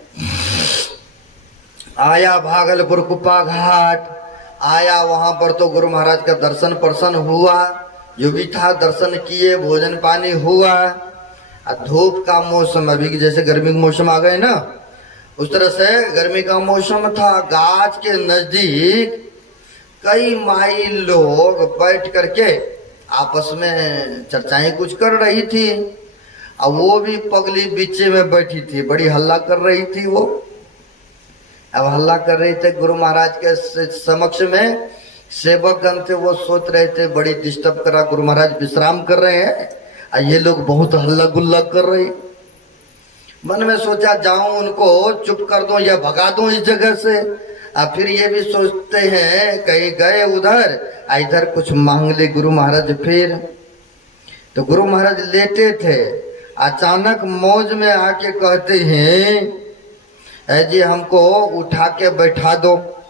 आया भागलपुर कुप्पा घाट, आया वहां पर तो गुरु महाराज का दर्शन प्रसन्न हुआ, जो भी था दर्शन किए, भोजन पानी हुआ। धूप का मौसम, अभी जैसे गर्मी का मौसम आ गए ना, उस तरह से गर्मी का मौसम था। गाछ के नजदीक कई माई लोग बैठ करके आपस में चर्चाएं कुछ कर रही थी। अब वो भी पगली बीचे में बैठी थी, बड़ी हल्ला कर रही थी वो। अब हल्ला कर रही थे गुरु महाराज के समक्ष में सेवक गण थे, वो सोच रहे थे बड़ी डिस्टर्ब करा, गुरु महाराज विश्राम कर रहे हैं और ये लोग बहुत हल्ला गुल्ला कर रहे। मन में सोचा जाऊं उनको चुप कर दूं या भगा दूं इस जगह से। और फिर ये भी सोचते हैं कहीं गए उधर, इधर कुछ मांग ले गुरु महाराज। फिर तो गुरु महाराज लेटे थे, अचानक मौज में आके कहते हैं जी हमको उठा के बैठा दो।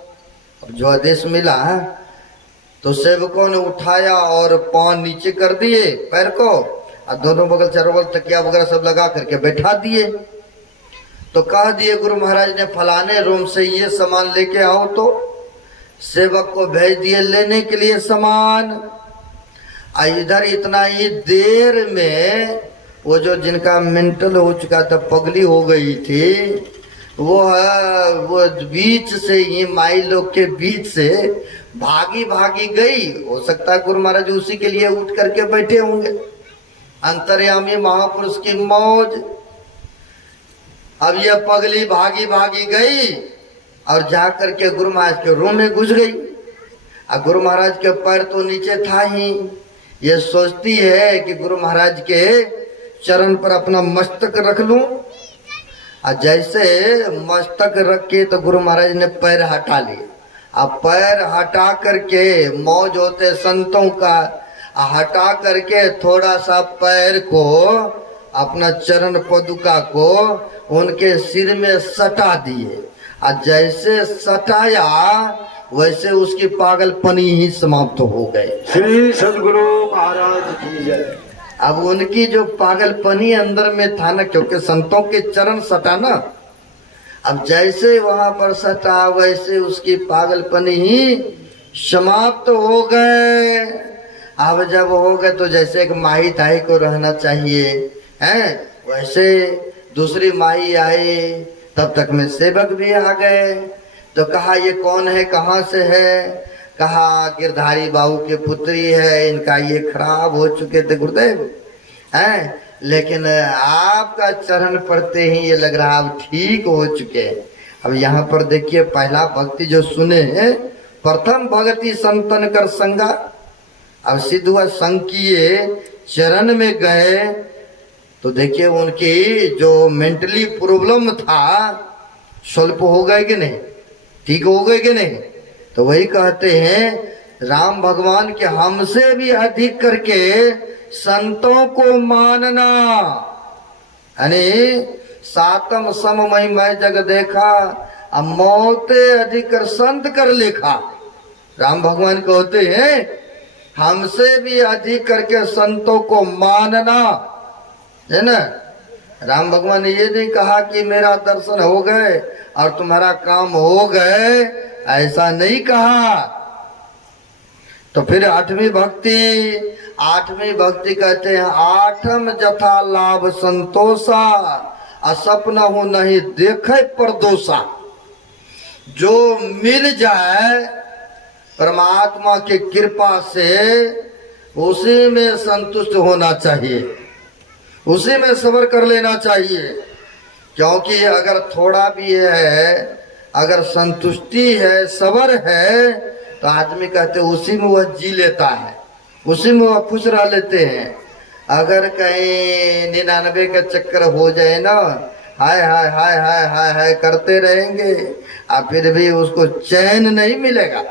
जो आदेश मिला तो सेवकों ने उठाया और पांव नीचे कर दिए पैर को, और दोनों बगल चारों बगल तकिया वगैरह सब लगा करके बैठा दिए। तो कह दिए गुरु महाराज ने फलाने रूम से ये सामान लेके आओ। तो सेवक को भेज दिए लेने के लिए सामान। इधर इतना ही देर में वो जो जिनका मेंटल हो चुका था, पगली हो गई थी, वो बीच से ही माई लोग के बीच से भागी भागी गई। हो सकता है गुरु महाराज उसी के लिए उठ करके बैठे होंगे। अंतर्यामी महापुरुष की मौज। अब ये पगली भागी भागी गई और जा करके गुरु महाराज के रूम में घुस गई। अब गुरु महाराज के पैर तो नीचे था ही, ये सोचती है कि गुरु महाराज के चरण पर अपना मस्तक रख लूं। और जैसे मस्तक रख के तो गुरु महाराज ने पैर हटा लिए। अब पैर हटा करके मौज होते संतों का, हटा करके थोड़ा सा पैर को अपना चरण पदुका को उनके सिर में सटा दिए। और जैसे सटाया वैसे उसकी पागलपनी ही समाप्त हो गए। श्री सद्गुरु महाराज की जय। अब उनकी जो पागलपनी अंदर में था ना, क्योंकि संतों के चरण सटा ना, अब जैसे वहां पर सटा वैसे उसकी पागलपनी ही समाप्त हो गए। अब जब हो गए तो जैसे एक माही ताई को रहना चाहिए है, वैसे दूसरी माही आई। तब तक में सेवक भी आ गए। तो कहा ये कौन है, कहाँ से है? कहा गिरधारी बाबू के पुत्री है, इनका ये खराब हो चुके थे गुरुदेव हैं, लेकिन आपका चरण पड़ते ही ये लग रहा अब ठीक हो चुके। अब यहाँ पर देखिए पहला भक्ति जो सुने हैं, प्रथम भक्ति संतन कर संगा। अब सिद्ध हुआ संकीय चरण में गए तो देखिए उनकी जो मेंटली प्रॉब्लम था स्वल्प हो गए कि नहीं, ठीक हो गए कि नहीं। तो वही कहते हैं राम भगवान के हमसे भी अधिक करके संतों को मानना, यानी सातम सममय मैं जग देखा, अब मौते अधिक कर संत कर लेखा। राम भगवान कहते हैं हमसे भी अधिक करके संतों को मानना, है ना। राम भगवान ने ये नहीं कहा कि मेरा दर्शन हो गए और तुम्हारा काम हो गए, ऐसा नहीं कहा। तो फिर आठवीं भक्ति कहते हैं आठम जथा लाभ संतोषा, असपन हो नहीं देखे परदोषा। जो मिल जाए परमात्मा की कृपा से उसी में संतुष्ट होना चाहिए, उसी में सब्र कर लेना चाहिए। क्योंकि अगर थोड़ा भी है, अगर संतुष्टि है, सब्र है, तो आदमी कहते उसी में वह जी लेता है, उसी में वह खुश रह लेते हैं। अगर कहीं 99 का चक्कर हो जाए ना, हाय हाय हाय हाय हाय हाय करते रहेंगे और फिर भी उसको चैन नहीं मिलेगा,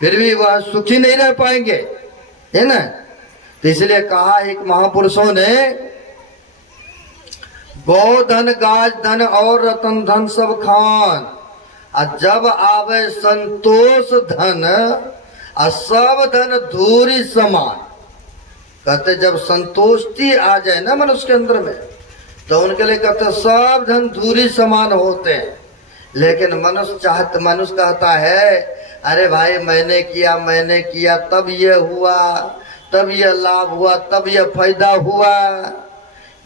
फिर भी वह सुखी नहीं रह पाएंगे, है ना। तो इसलिए कहा एक महापुरुषों ने गौ धन गाज धन और रतन धन सब खान, और जब आवे संतोष धन और सब धन धूरी समान। कहते जब संतुष्टि आ जाए ना मनुष्य के अंदर में, तो उनके लिए कहते सब धन धूरी समान होते हैं। लेकिन मनुष्य कहता है अरे भाई मैंने किया तब ये हुआ, तब यह लाभ हुआ, तब यह फायदा हुआ।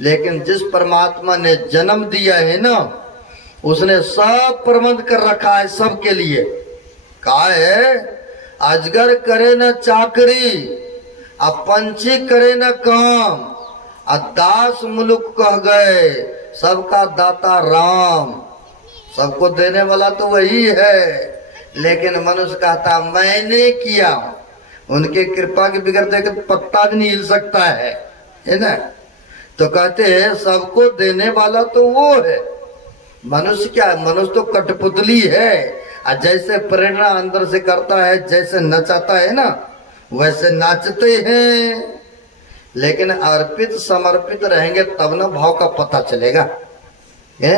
लेकिन जिस परमात्मा ने जन्म दिया है ना, उसने सब प्रबंध कर रखा है सबके लिए। कहा है अजगर करे न चाकरी, अब पंछी करे न काम, दास मुलुक कह गए सबका दाता राम। सबको देने वाला तो वही है, लेकिन मनुष्य कहता मैंने किया। उनके कृपा के बिगड़ देख पत्ता भी नहीं हिल सकता है ना। तो कहते हैं सबको देने वाला तो वो है। मनुष्य क्या, मनुष्य तो कठपुतली है। और जैसे प्रेरणा अंदर से करता है, जैसे नचाता है ना, वैसे नाचते हैं। लेकिन अर्पित समर्पित रहेंगे तब ना भाव का पता चलेगा। है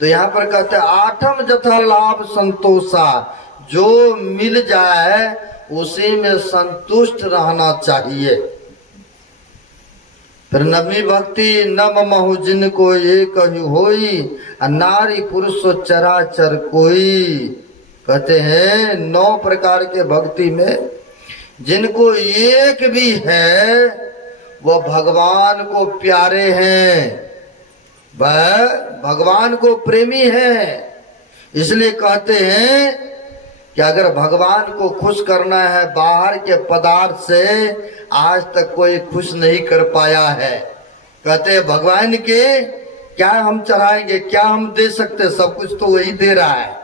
तो यहाँ पर कहते हैं आठम जथा लाभ संतोषा, जो मिल जाए उसी में संतुष्ट रहना चाहिए। फिर नवमी भक्ति नम महु जिनको एक ही होई, नारी पुरुष चराचर कोई। कहते हैं 9 प्रकार के भक्ति में जिनको एक भी है वो भगवान को प्यारे हैं, वह भगवान को प्रेमी है। इसलिए कहते हैं कि अगर भगवान को खुश करना है बाहर के पदार्थ से आज तक कोई खुश नहीं कर पाया है। कहते हैं भगवान के क्या हम चढ़ाएंगे, क्या हम दे सकते, सब कुछ तो वही दे रहा है।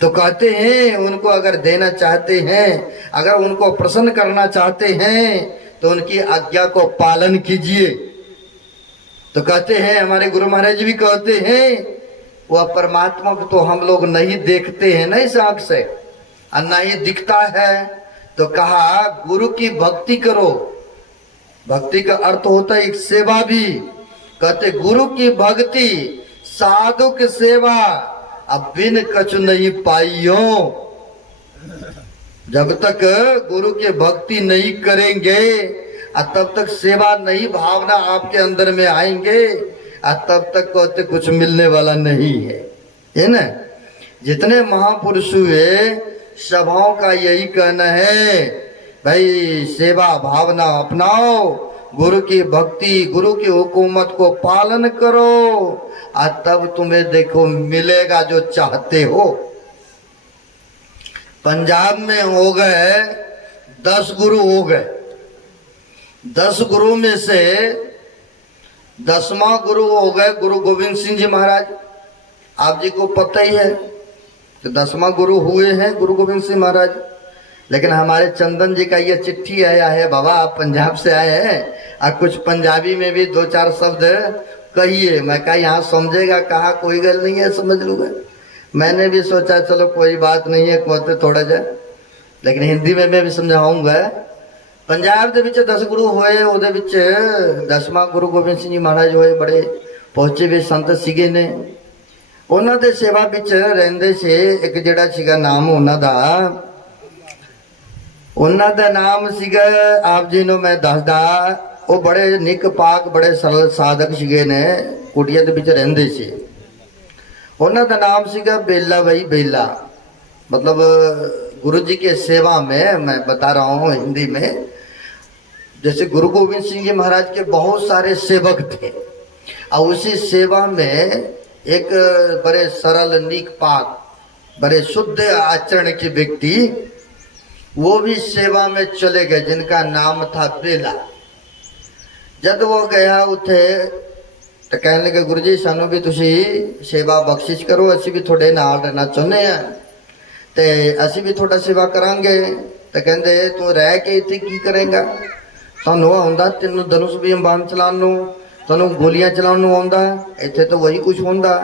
तो कहते हैं उनको अगर देना चाहते हैं, अगर उनको प्रसन्न करना चाहते हैं तो उनकी आज्ञा को पालन कीजिए। तो कहते हैं हमारे गुरु महाराज जी भी कहते हैं वह परमात्मा को तो हम लोग नहीं देखते हैं ना इस आंख से, और ना ही दिखता है। तो कहा गुरु की भक्ति करो। भक्ति का अर्थ होता है एक सेवा भी। कहते गुरु की भक्ति साधु की सेवा, अब बिन कछु नहीं पाइयो। जब तक गुरु की भक्ति नहीं करेंगे तब तक सेवा नहीं भावना आपके अंदर में आएंगे, तब तक कहते कुछ मिलने वाला नहीं है ना। जितने महापुरुष हुए सभाओं का यही कहना है भाई सेवा भावना अपनाओ, गुरु की भक्ति गुरु की हुकूमत को पालन करो, तब तुम्हें देखो मिलेगा जो चाहते हो। पंजाब में हो गए 10 गुरु हो गए। 10 गुरु में से 10वां गुरु हो गए गुरु गोविंद सिंह जी महाराज। आप जी को पता ही है तो 10वां गुरु हुए हैं गुरु गोविंद सिंह महाराज। लेकिन हमारे चंदन जी का ये चिट्ठी आया है, बाबा आप पंजाब से आए हैं और कुछ पंजाबी में भी 2-4 शब्द कहिए। मैं कहा यहाँ समझेगा, कहा कोई गल नहीं है समझ लूंगा। मैंने भी सोचा चलो कोई बात नहीं है कहते थोड़ा जा, लेकिन हिंदी में मैं भी समझाऊंगा। पंजाब ਦੇ ਵਿੱਚ 10 ਗੁਰੂ ਹੋਏ, ਉਹਦੇ ਵਿੱਚ 10ਵਾਂ ਗੁਰੂ ਗੋਬਿੰਦ ਸਿੰਘ ਜੀ ਮਹਾਰਾਜ ਹੋਏ। ਬੜੇ ਪਹੁੰਚੇ ਵੇ ਸੰਤ ਸੀਗੇ ਨੇ। ਉਹਨਾਂ ਦੇ ਸੇਵਾ ਵਿੱਚ ਰਹਿੰਦੇ ਸੀ। ਇੱਕ ਜਿਹੜਾ ਸੀਗਾ ਨਾਮ ਉਹਨਾਂ ਦਾ ਨਾਮ ਸੀਗਾ, ਆਪ ਜੀ ਨੂੰ ਮੈਂ ਦੱਸਦਾ, ਉਹ ਬੜੇ ਨਿਕ ਪਾਕ ਬੜੇ ਸਰਲ ਸਾਧਕ ਸੀਗੇ ਨੇ, ਕੁਟੀਆ ਦੇ ਵਿੱਚ ਰਹਿੰਦੇ ਸੀ। ਉਹਨਾਂ ਦਾ ਨਾਮ ਸੀਗਾ बेला भाई बेला। मतलब गुरु जी के सेवा में मैं बता रहा हूँ हिंदी में। जैसे गुरु गोविंद सिंह जी महाराज के बहुत सारे सेवक थे और उसी सेवा में एक बड़े सरल नीक पाक बड़े शुद्ध आचरण के व्यक्ति वो भी सेवा में चले गए, जिनका नाम था बेला। जब वो गया उठे तो कहने लगे गुरु जी सानू भी तुसी सेवा बख्शिश करो, असी भी थोड़े नाल रहना चाहते हैं ते असी भी थोड़ा सेवा करांगे। तो कहते तू रह के इतने की करेगा, सानू आंदा तेनू धनुष भी अंबान चलान नू, तेनू गोलियां चलान नू आंदा, इत्थे तो वही कुछ होंदा,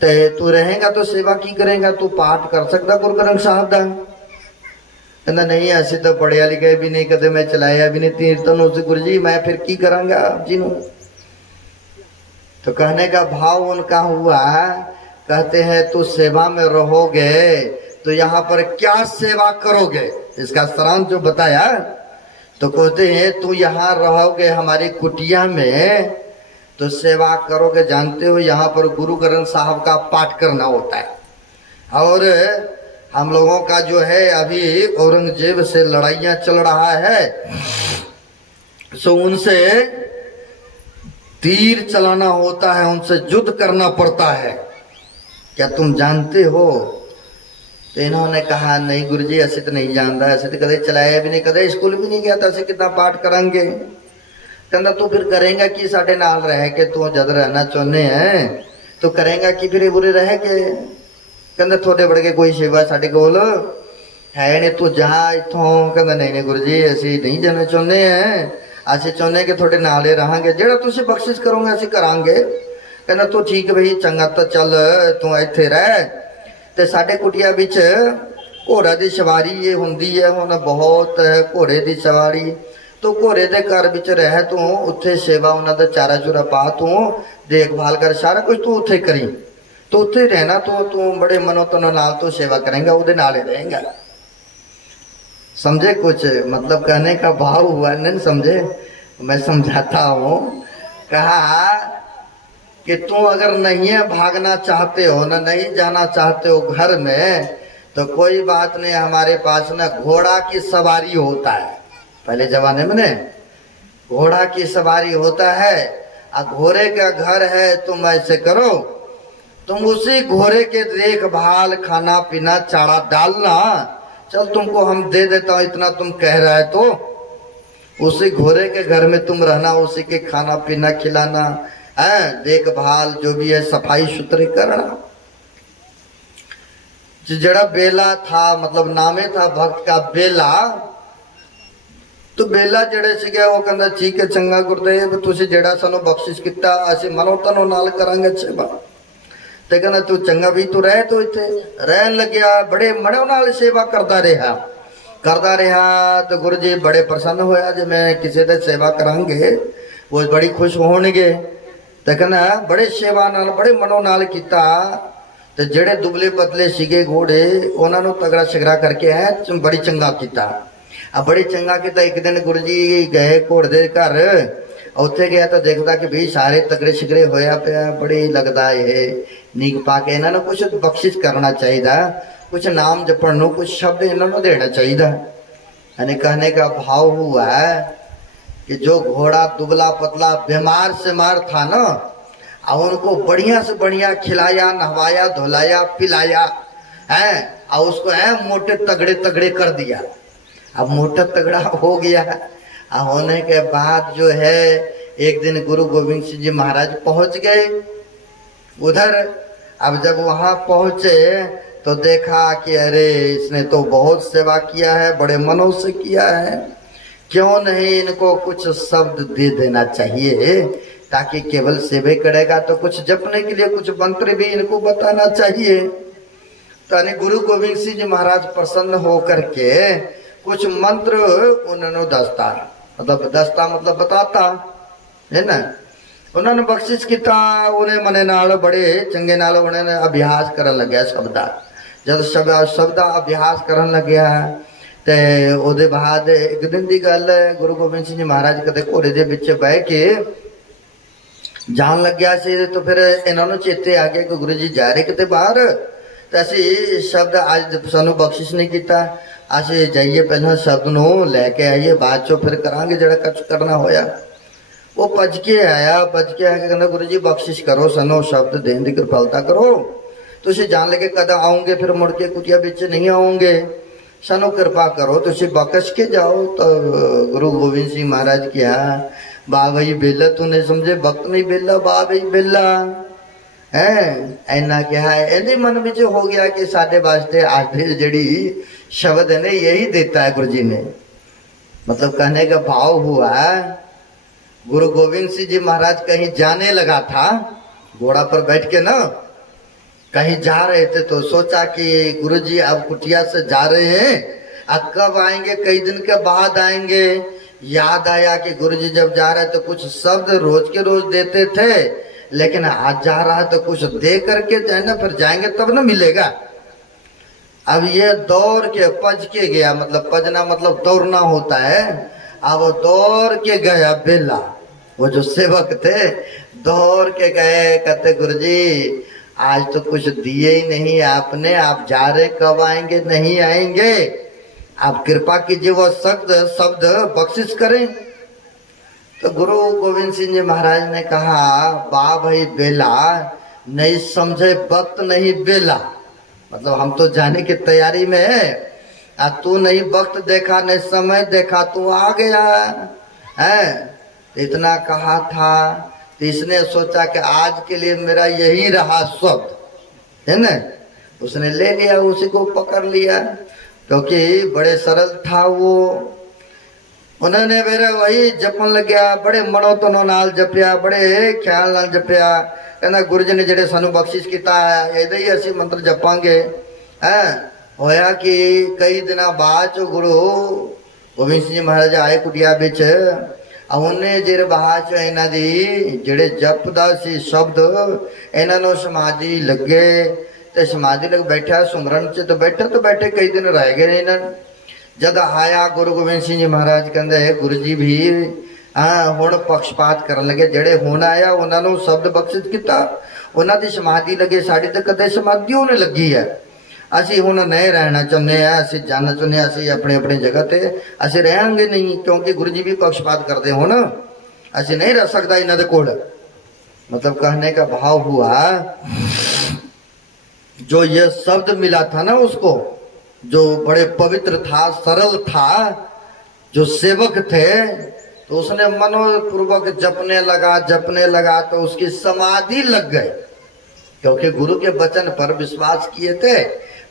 ते तू रहेगा तो सेवा की करेगा, तू पाठ कर सकता गुरु ग्रंथ साहब का। कहना नहीं ऐसे तो पढ़िया लिखे भी नहीं, कदे मैं चलाया भी नहीं तीर धनुष गुरु जी, मैं फिर की करांगा आप जी नू। तो कहने का भाव उनका हुआ, कहते हैं तू सेवा में रहोगे तो यहाँ पर क्या सेवा करोगे, इसका सारांश जो बताया। तो कहते हैं तू यहाँ रहोगे हमारी कुटिया में तो सेवा करोगे। जानते हो यहाँ पर गुरु ग्रंथ साहब का पाठ करना होता है। और हम लोगों का जो है अभी औरंगजेब से लड़ाइयाँ चल रहा है, सो उनसे तीर चलाना होता है, उनसे युद्ध करना पड़ता है। क्या तुम जानते हो? तो इन्होंने कहा नहीं गुरुजी ऐसे तो नहीं जानता, ऐसे तो कदे चलाया भी नहीं, कदे स्कूल भी नहीं गया था, ऐसे कितना पाठ करांगे। कहना तू फिर करेगा कि साढ़े नाल रह के, तू जद रहना चाहते हैं तो करेगा कि फिर बुरे रह के। कहते थोड़े वर्गे कोई सेवा साढ़े कोल है नहीं, तू जा इथों। कहता नहीं नहीं गुरु जी असी नहीं जाना चाहते हैं, असी चाहते कि थोड़े नाल ही रहांगे, जेड़ा तुसी बख्शिश करोगे असी करांगे। कहना तू ठीक भाई चंगा तो चल तू इत्थे रह। ते साडे कुटिया विच घोड़ा की सवारी ये हुंदी है, हुण बहुत है घोड़े की सवारी। तो घोड़े के घर विच रह तू, उत्थे सेवा उन्हां दा चारा चूरा पा, तू देखभाल कर, सारा कुछ तू उत्थे करी। तो उत्थे रहना तू बड़े मनो तनो नाल तू सेवा करेंगा, उहदे नाल ही रहेगा। समझे कुछ मतलब कहने का भाव हुआ नहीं समझे? मैं समझाता हूँ। कहा कि तू अगर नहीं है भागना चाहते हो ना, नहीं जाना चाहते हो घर में, तो कोई बात नहीं, हमारे पास ना घोड़ा की सवारी होता है। पहले जमाने में ने घोड़ा की सवारी होता है, और घोड़े का घर है। तुम ऐसे करो, तुम उसी घोड़े के देखभाल खाना पीना चारा डालना, चल तुमको हम दे देता हूँ इतना तुम कह रहा है, तो उसी घोड़े के घर में तुम रहना, उसी के खाना पीना खिलाना है, देखभाल जो भी है सफाई सुथरी करना। जड़ा बेला था, मतलब नामे था भक्त का बेला। तो बेला जड़े से वो कहता ठीक है चंगा गुरदेव, तुसी जड़ा सानू बख्शिश किता असी मनो तनो नाल करांगे सेवा। ते कहना तू चंगा भी तू रह, तो इत्थे रहन लग्या, बड़े मनो नाल सेवा करता रहा। तो गुरु जी बड़े प्रसन्न होया, जे मैं किसी दे सेवा करांगे वो बड़ी खुश होणगे। ते कहना बड़े सेवा नाल बड़े मनो नाल कीता। ते जेड़े दुबले पतले सीगे घोड़े उन्हां नूं तगड़ा शिगरा करके है बड़ी चंगा कीता। बड़ी चंगा कीता। एक दिन गुरु जी गए घोड़े दे घर, उत्थे गया तो देखता कि भाई सारे तगड़े शिगरे होया पिया, बड़ी लगता है नीक पा के इन्होंने कुछ बख्शिश करना चाहिए, कुछ नाम जपण नूं कुछ शब्द इन्होंने देना चाहिए। यानी कहने का भाव हुआ है कि जो घोड़ा दुबला पतला बीमार से मार था ना, और उनको बढ़िया से बढ़िया खिलाया, नहवाया, धुलाया, पिलाया है, और उसको है मोटे तगड़े तगड़े कर दिया। अब मोटा तगड़ा हो गया। होने के बाद जो है एक दिन गुरु गोविंद सिंह जी महाराज पहुंच गए उधर। अब जब वहां पहुंचे तो देखा कि अरे इसने तो बहुत सेवा किया है, बड़े मनों से किया है, क्यों नहीं इनको कुछ शब्द दे देना चाहिए, ताकि केवल सेवे करेगा तो कुछ जपने के लिए कुछ मंत्र भी इनको बताना चाहिए। तो गुरु गोविंद सिंह जी महाराज प्रसन्न होकर के कुछ मंत्र उन्होंने दस्ता, मतलब बताता है ना, उन्होंने बख्शिश किया। उन्हें मने नाल बड़े चंगे नाल उन्होंने अभ्यास करन लग्या शब्द। जब शब्द अभ्यास करन लग्या ते ओदे बाद एक दिन की गल है, गुरु गोबिंद सिंह जी महाराज कदे घोड़े दे विच बह के जान लग्या सी, तो फिर इन्होंने चेते आ गया कि गुरु जी जा रहे किते बाहर, तो असी शब्द अज सानू बख्शिश नहीं किया, असी जाइए पहले शब्द नू लैके आइए, बाद चो फिर करांगे जड़ा कुछ करना होया। वो भज के आया, कहना गुरु जी बख्शिश करो, सानू शब्द देने की कृपालता करो, तुसी जान लगे कद आओगे, फिर मुड़ के कुटिया बिच नहीं आओगे, सानू कृपा करो, तुसी बख्श के जाओ। तो गुरु गोविंद सिंह महाराज क्या बा भाई बेला, तू नहीं समझे भक्त नहीं बेला, बा भाई बेला है ऐना क्या है। इन्हें मन में हो गया कि साढ़े वास्ते आखिरी जड़ी शब्द है यही देता है गुरु जी ने, मतलब कहने का भाव हुआ। गुरु गोविंद सिंह जी महाराज कहीं जाने लगा था, घोड़ा पर बैठ के ना कहीं जा रहे थे, तो सोचा कि गुरु जी अब कुटिया से जा रहे हैं, अब कब आएंगे, कई दिन के बाद आएंगे। याद आया कि गुरु जी जब जा रहे तो कुछ शब्द रोज के रोज देते थे, लेकिन आज जा रहा है तो कुछ दे करके जाए ना, फिर जाएंगे तब ना मिलेगा। अब ये दौड़ के पज के गया, मतलब पजना मतलब दौड़ना होता है। अब वो दौड़ के गया बेला, वो जो सेवक थे दौड़ के गए, कहते गुरु जी आज तो कुछ दिए ही नहीं आपने, आप जा रहे कब आएंगे, नहीं आएंगे, आप कृपा कीजिए वो शब्द बख्शिश करें। तो गुरु गोविंद सिंह जी महाराज ने कहा वाह भाई बेला, नहीं समझे वक्त नहीं बेला, मतलब हम तो जाने की तैयारी में है, तू नहीं वक्त देखा, नहीं समय देखा, तू आ गया है। इतना कहा था तो इसने सोचा कि आज के लिए मेरा यही रहा शब्द है ना, उसने ले लिया, उसी को पकड़ लिया, क्योंकि बड़े सरल था वो। उन्होंने फिर वही जपन लग्या, बड़े मनो तनो नाल जपिया, बड़े ख्याल नाल जपिया। कहना गुरु जी ने जेड़े सानू बख्शिश किता है इहदे ही असीं मंत्र जपांगे। है होया कि कई दिनां बाद चो गुरु गोबिंद सिंह जी महाराज आए कुटिया विच। उन्हें जेर बात चो इन्हां दी जेड़े जपदा सी शब्द इन्हां नूं समाधि लगे, ते समाधि लग बैठा सुमरन च तो बैठे कई दिन रह गए इन्हां। जद आया गुरु गोबिंद सिंह जी महाराज कहते गुरु जी भी हुण पक्षपात करन लगे, जेड़े हुण आया उन्हां नूं शब्द बख्शिश किता, उन्हां दी समाधि लगे, साडी ते कदे समाधि होने लगी है। असीं हुण नहीं रहना चाहुंदे हैं, असीं जाना चाहुंदे हैं, असीं अपनी अपनी जगह ते असीं रहांगे नहीं, क्योंकि गुरु जी भी पक्षपात करते हो ना, असीं नहीं रह सकता इन्हां दे कोल। मतलब कहने का भाव हुआ जो ये शब्द मिला था ना उसको, जो बड़े पवित्र था, सरल था, जो सेवक थे, तो उसने मनोपूर्वक जपने लगा तो उसकी समाधि लग गई, क्योंकि गुरु के वचन पर विश्वास किए थे,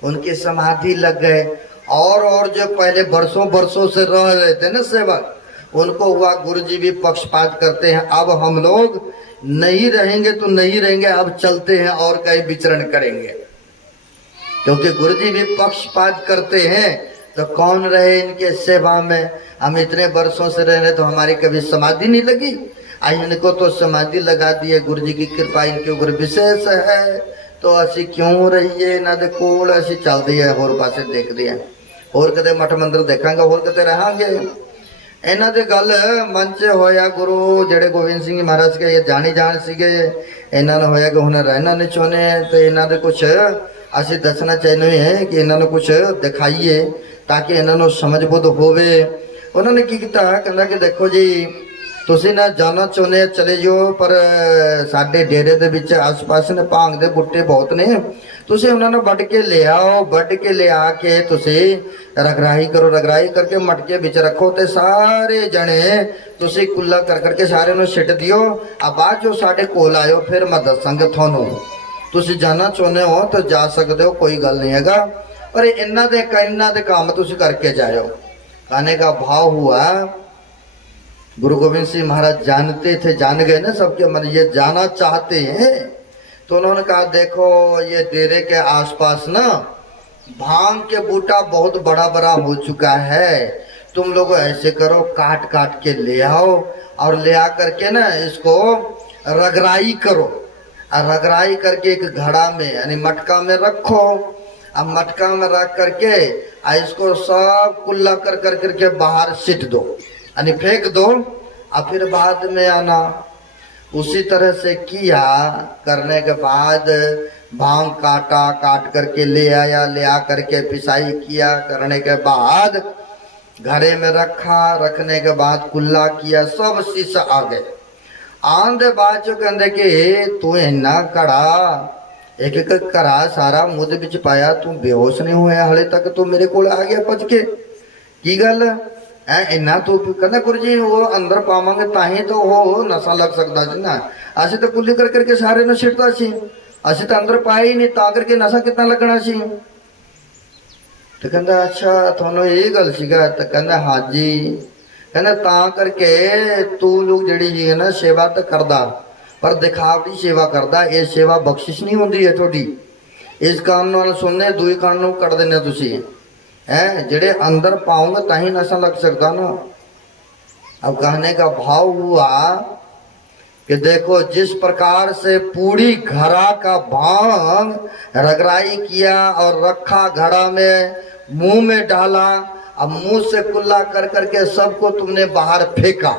उनकी समाधि लग गए। और जो पहले वर्षों से रह रहे थे ना सेवक, उनको हुआ गुरु जी भी पक्षपात करते हैं, अब हम लोग नहीं रहेंगे तो नहीं रहेंगे, अब चलते हैं और कहीं विचरण करेंगे। क्योंकि गुरु जी भी पक्षपात करते हैं तो कौन रहे इनके सेवा में। हम इतने वर्षों से रह रहे तो हमारी कभी समाधि नहीं लगी, इनको तो समाधि लगा दी है, गुरु जी की कृपा इनके ऊपर विशेष है, तो असी क्यों रहिए इन्हां दे कोल, असी चलदे है होर पासे देखदे हैं, होर कदे मठ मंदिर देखांगे, होर कदे रहांगे। इन्हां दे गल मन च होया, गुरु जेड़े गोबिंद सिंह महाराज के ये जानी जान सीगे, इन्हां ने होया कि हुण रहना नहीं चाहुंदे, तो इन्हां दे कुछ असी दसना चाहते हैं कि इन्होंने कुछ दिखाइए ताकि इन्होंने समझ बुद्ध होवे। उन्होंने की किया, कहना कि देखो जी तुसी ना जाना चाहते चले जाओ, पर साडे डेरे दे विच आस पास ने भांग दे बूटे बहुत ने, तुसी उन्होंने वड के ले आओ, वड के ले आके तुसी रगराही करो, रगराही करके मटके विच रखो, ते सारे जने तुसी कुल्ला कर करके सारे नूं छिट दियो, आ बाद जो साडे कोल आयो फिर मैं दसांगा थानू, तुसी जाना चाहते हो तो जा सकते हो, कोई गल नहीं हैगा, पर इन्हां दे काम तुसी करके जाओ। कहने का भाव हुआ गुरु गोबिंद सिंह महाराज जानते थे, जान गए ना सबके मन, ये जाना चाहते हैं, तो उन्होंने कहा देखो ये डेरे के आसपास ना भांग के बूटा बहुत बड़ा बड़ा हो चुका है, तुम लोग ऐसे करो काट काट के ले आओ, और ले आ करके ना इसको रगराई करो, रगराई करके एक घड़ा में यानी मटका में रखो, अब मटका में रख करके इसको सब कुल्ला कर करके बाहर सिट दो यानी फेंक दो, और फिर बाद में आना। उसी तरह से किया, करने के बाद भांग काट करके ले आया, ले आ करके पिसाई किया, करने के बाद घड़े में रखा, रखने के बाद कुल्ला किया, सब शीश आ गए। आंदे बाद चो कहते कि तू इन्ना कड़ा एक एक करा सारा मुद बिच पाया, तू बेहोश नहीं होया हले तक, तू मेरे को आ गया भज के, की गल है इन्ना तू कहना गुरु जी वो अंदर पावांगे ताही तो वो नशा लग सकता जी ना, असी तो कुल्ली कर करके सारे नूं छिटदा सी, असी तो अंदर पाए ही नहीं, ता करके नशा कितना लगना सी। तो कहता अच्छा थानू ये गल सीगा, तो कहता हाँ जी, कहना ता करके तू लोग जड़ी जी है ना सेवा तो करदा, पर दिखावटी सेवा करदा, ये सेवा बख्शिश नहीं होंदी है थोड़ी, इस काम नाल सुनने दुई कान नूं कट देने तुसी है, जेड़े अंदर पाओगे ताही नशा लग सकता ना। अब कहने का भाव हुआ कि देखो जिस प्रकार से पूरी घड़ा का भांग रगराई किया और रखा घड़ा में, मुंह में डाला, अब मुंह से कुल्ला कर करके सबको तुमने बाहर फेंका,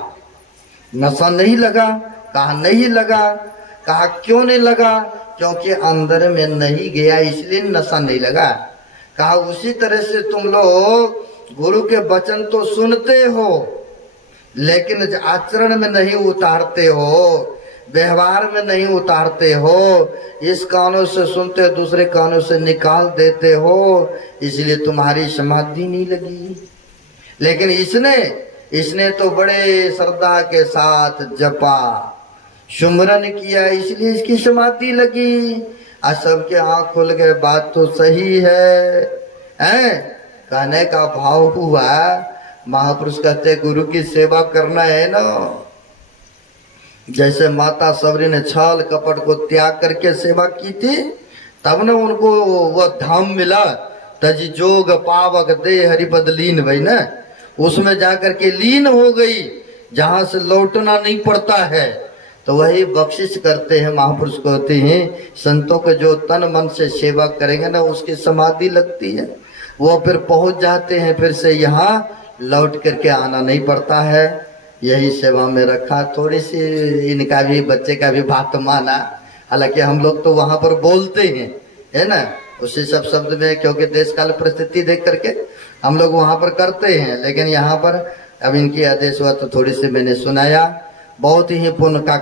नशा नहीं लगा? कहा नहीं लगा। कहा क्यों नहीं लगा? क्योंकि अंदर में नहीं गया इसलिए नशा नहीं लगा। कहा उसी तरह से तुम लोग गुरु के वचन तो सुनते हो लेकिन आचरण में नहीं उतारते हो, व्यवहार में नहीं उतारते हो, इस कानों से सुनते दूसरे कानों से निकाल देते हो, इसलिए तुम्हारी समाधि नहीं लगी। लेकिन इसने तो बड़े श्रद्धा के साथ जपा, सुमरन किया, इसलिए इसकी समाधि लगी। आज सबके आंख खुल गए, बात तो सही है, हैं? कहने का भाव हुआ, महापुरुष कहते गुरु की सेवा करना है ना, जैसे माता सबरी ने छल कपट को त्याग करके सेवा की थी, तब न उनको वह धाम मिला। तजी जोग पावक दे हरिपद लीन भई न, उसमें जाकर के लीन हो गई, जहां से लौटना नहीं पड़ता है। तो वही बख्शिश करते हैं महापुरुष कहते हैं, संतों को जो तन मन से सेवा करेंगे ना, उसकी समाधि लगती है, वो फिर पहुंच जाते हैं, फिर से यहाँ लौट करके आना नहीं पड़ता है। यही सेवा में रखा, थोड़ी सी इनका भी, बच्चे का भी बात माना। हालांकि हम लोग तो वहां पर बोलते हैं, है ना, उसी सब शब्द में, क्योंकि देश काल परिस्थिति देख करके हम लोग वहां पर करते हैं, लेकिन यहाँ पर अब इनकी आदेश हुआ तो थोड़ी सी मैंने सुनाया। बहुत ही पुण्य का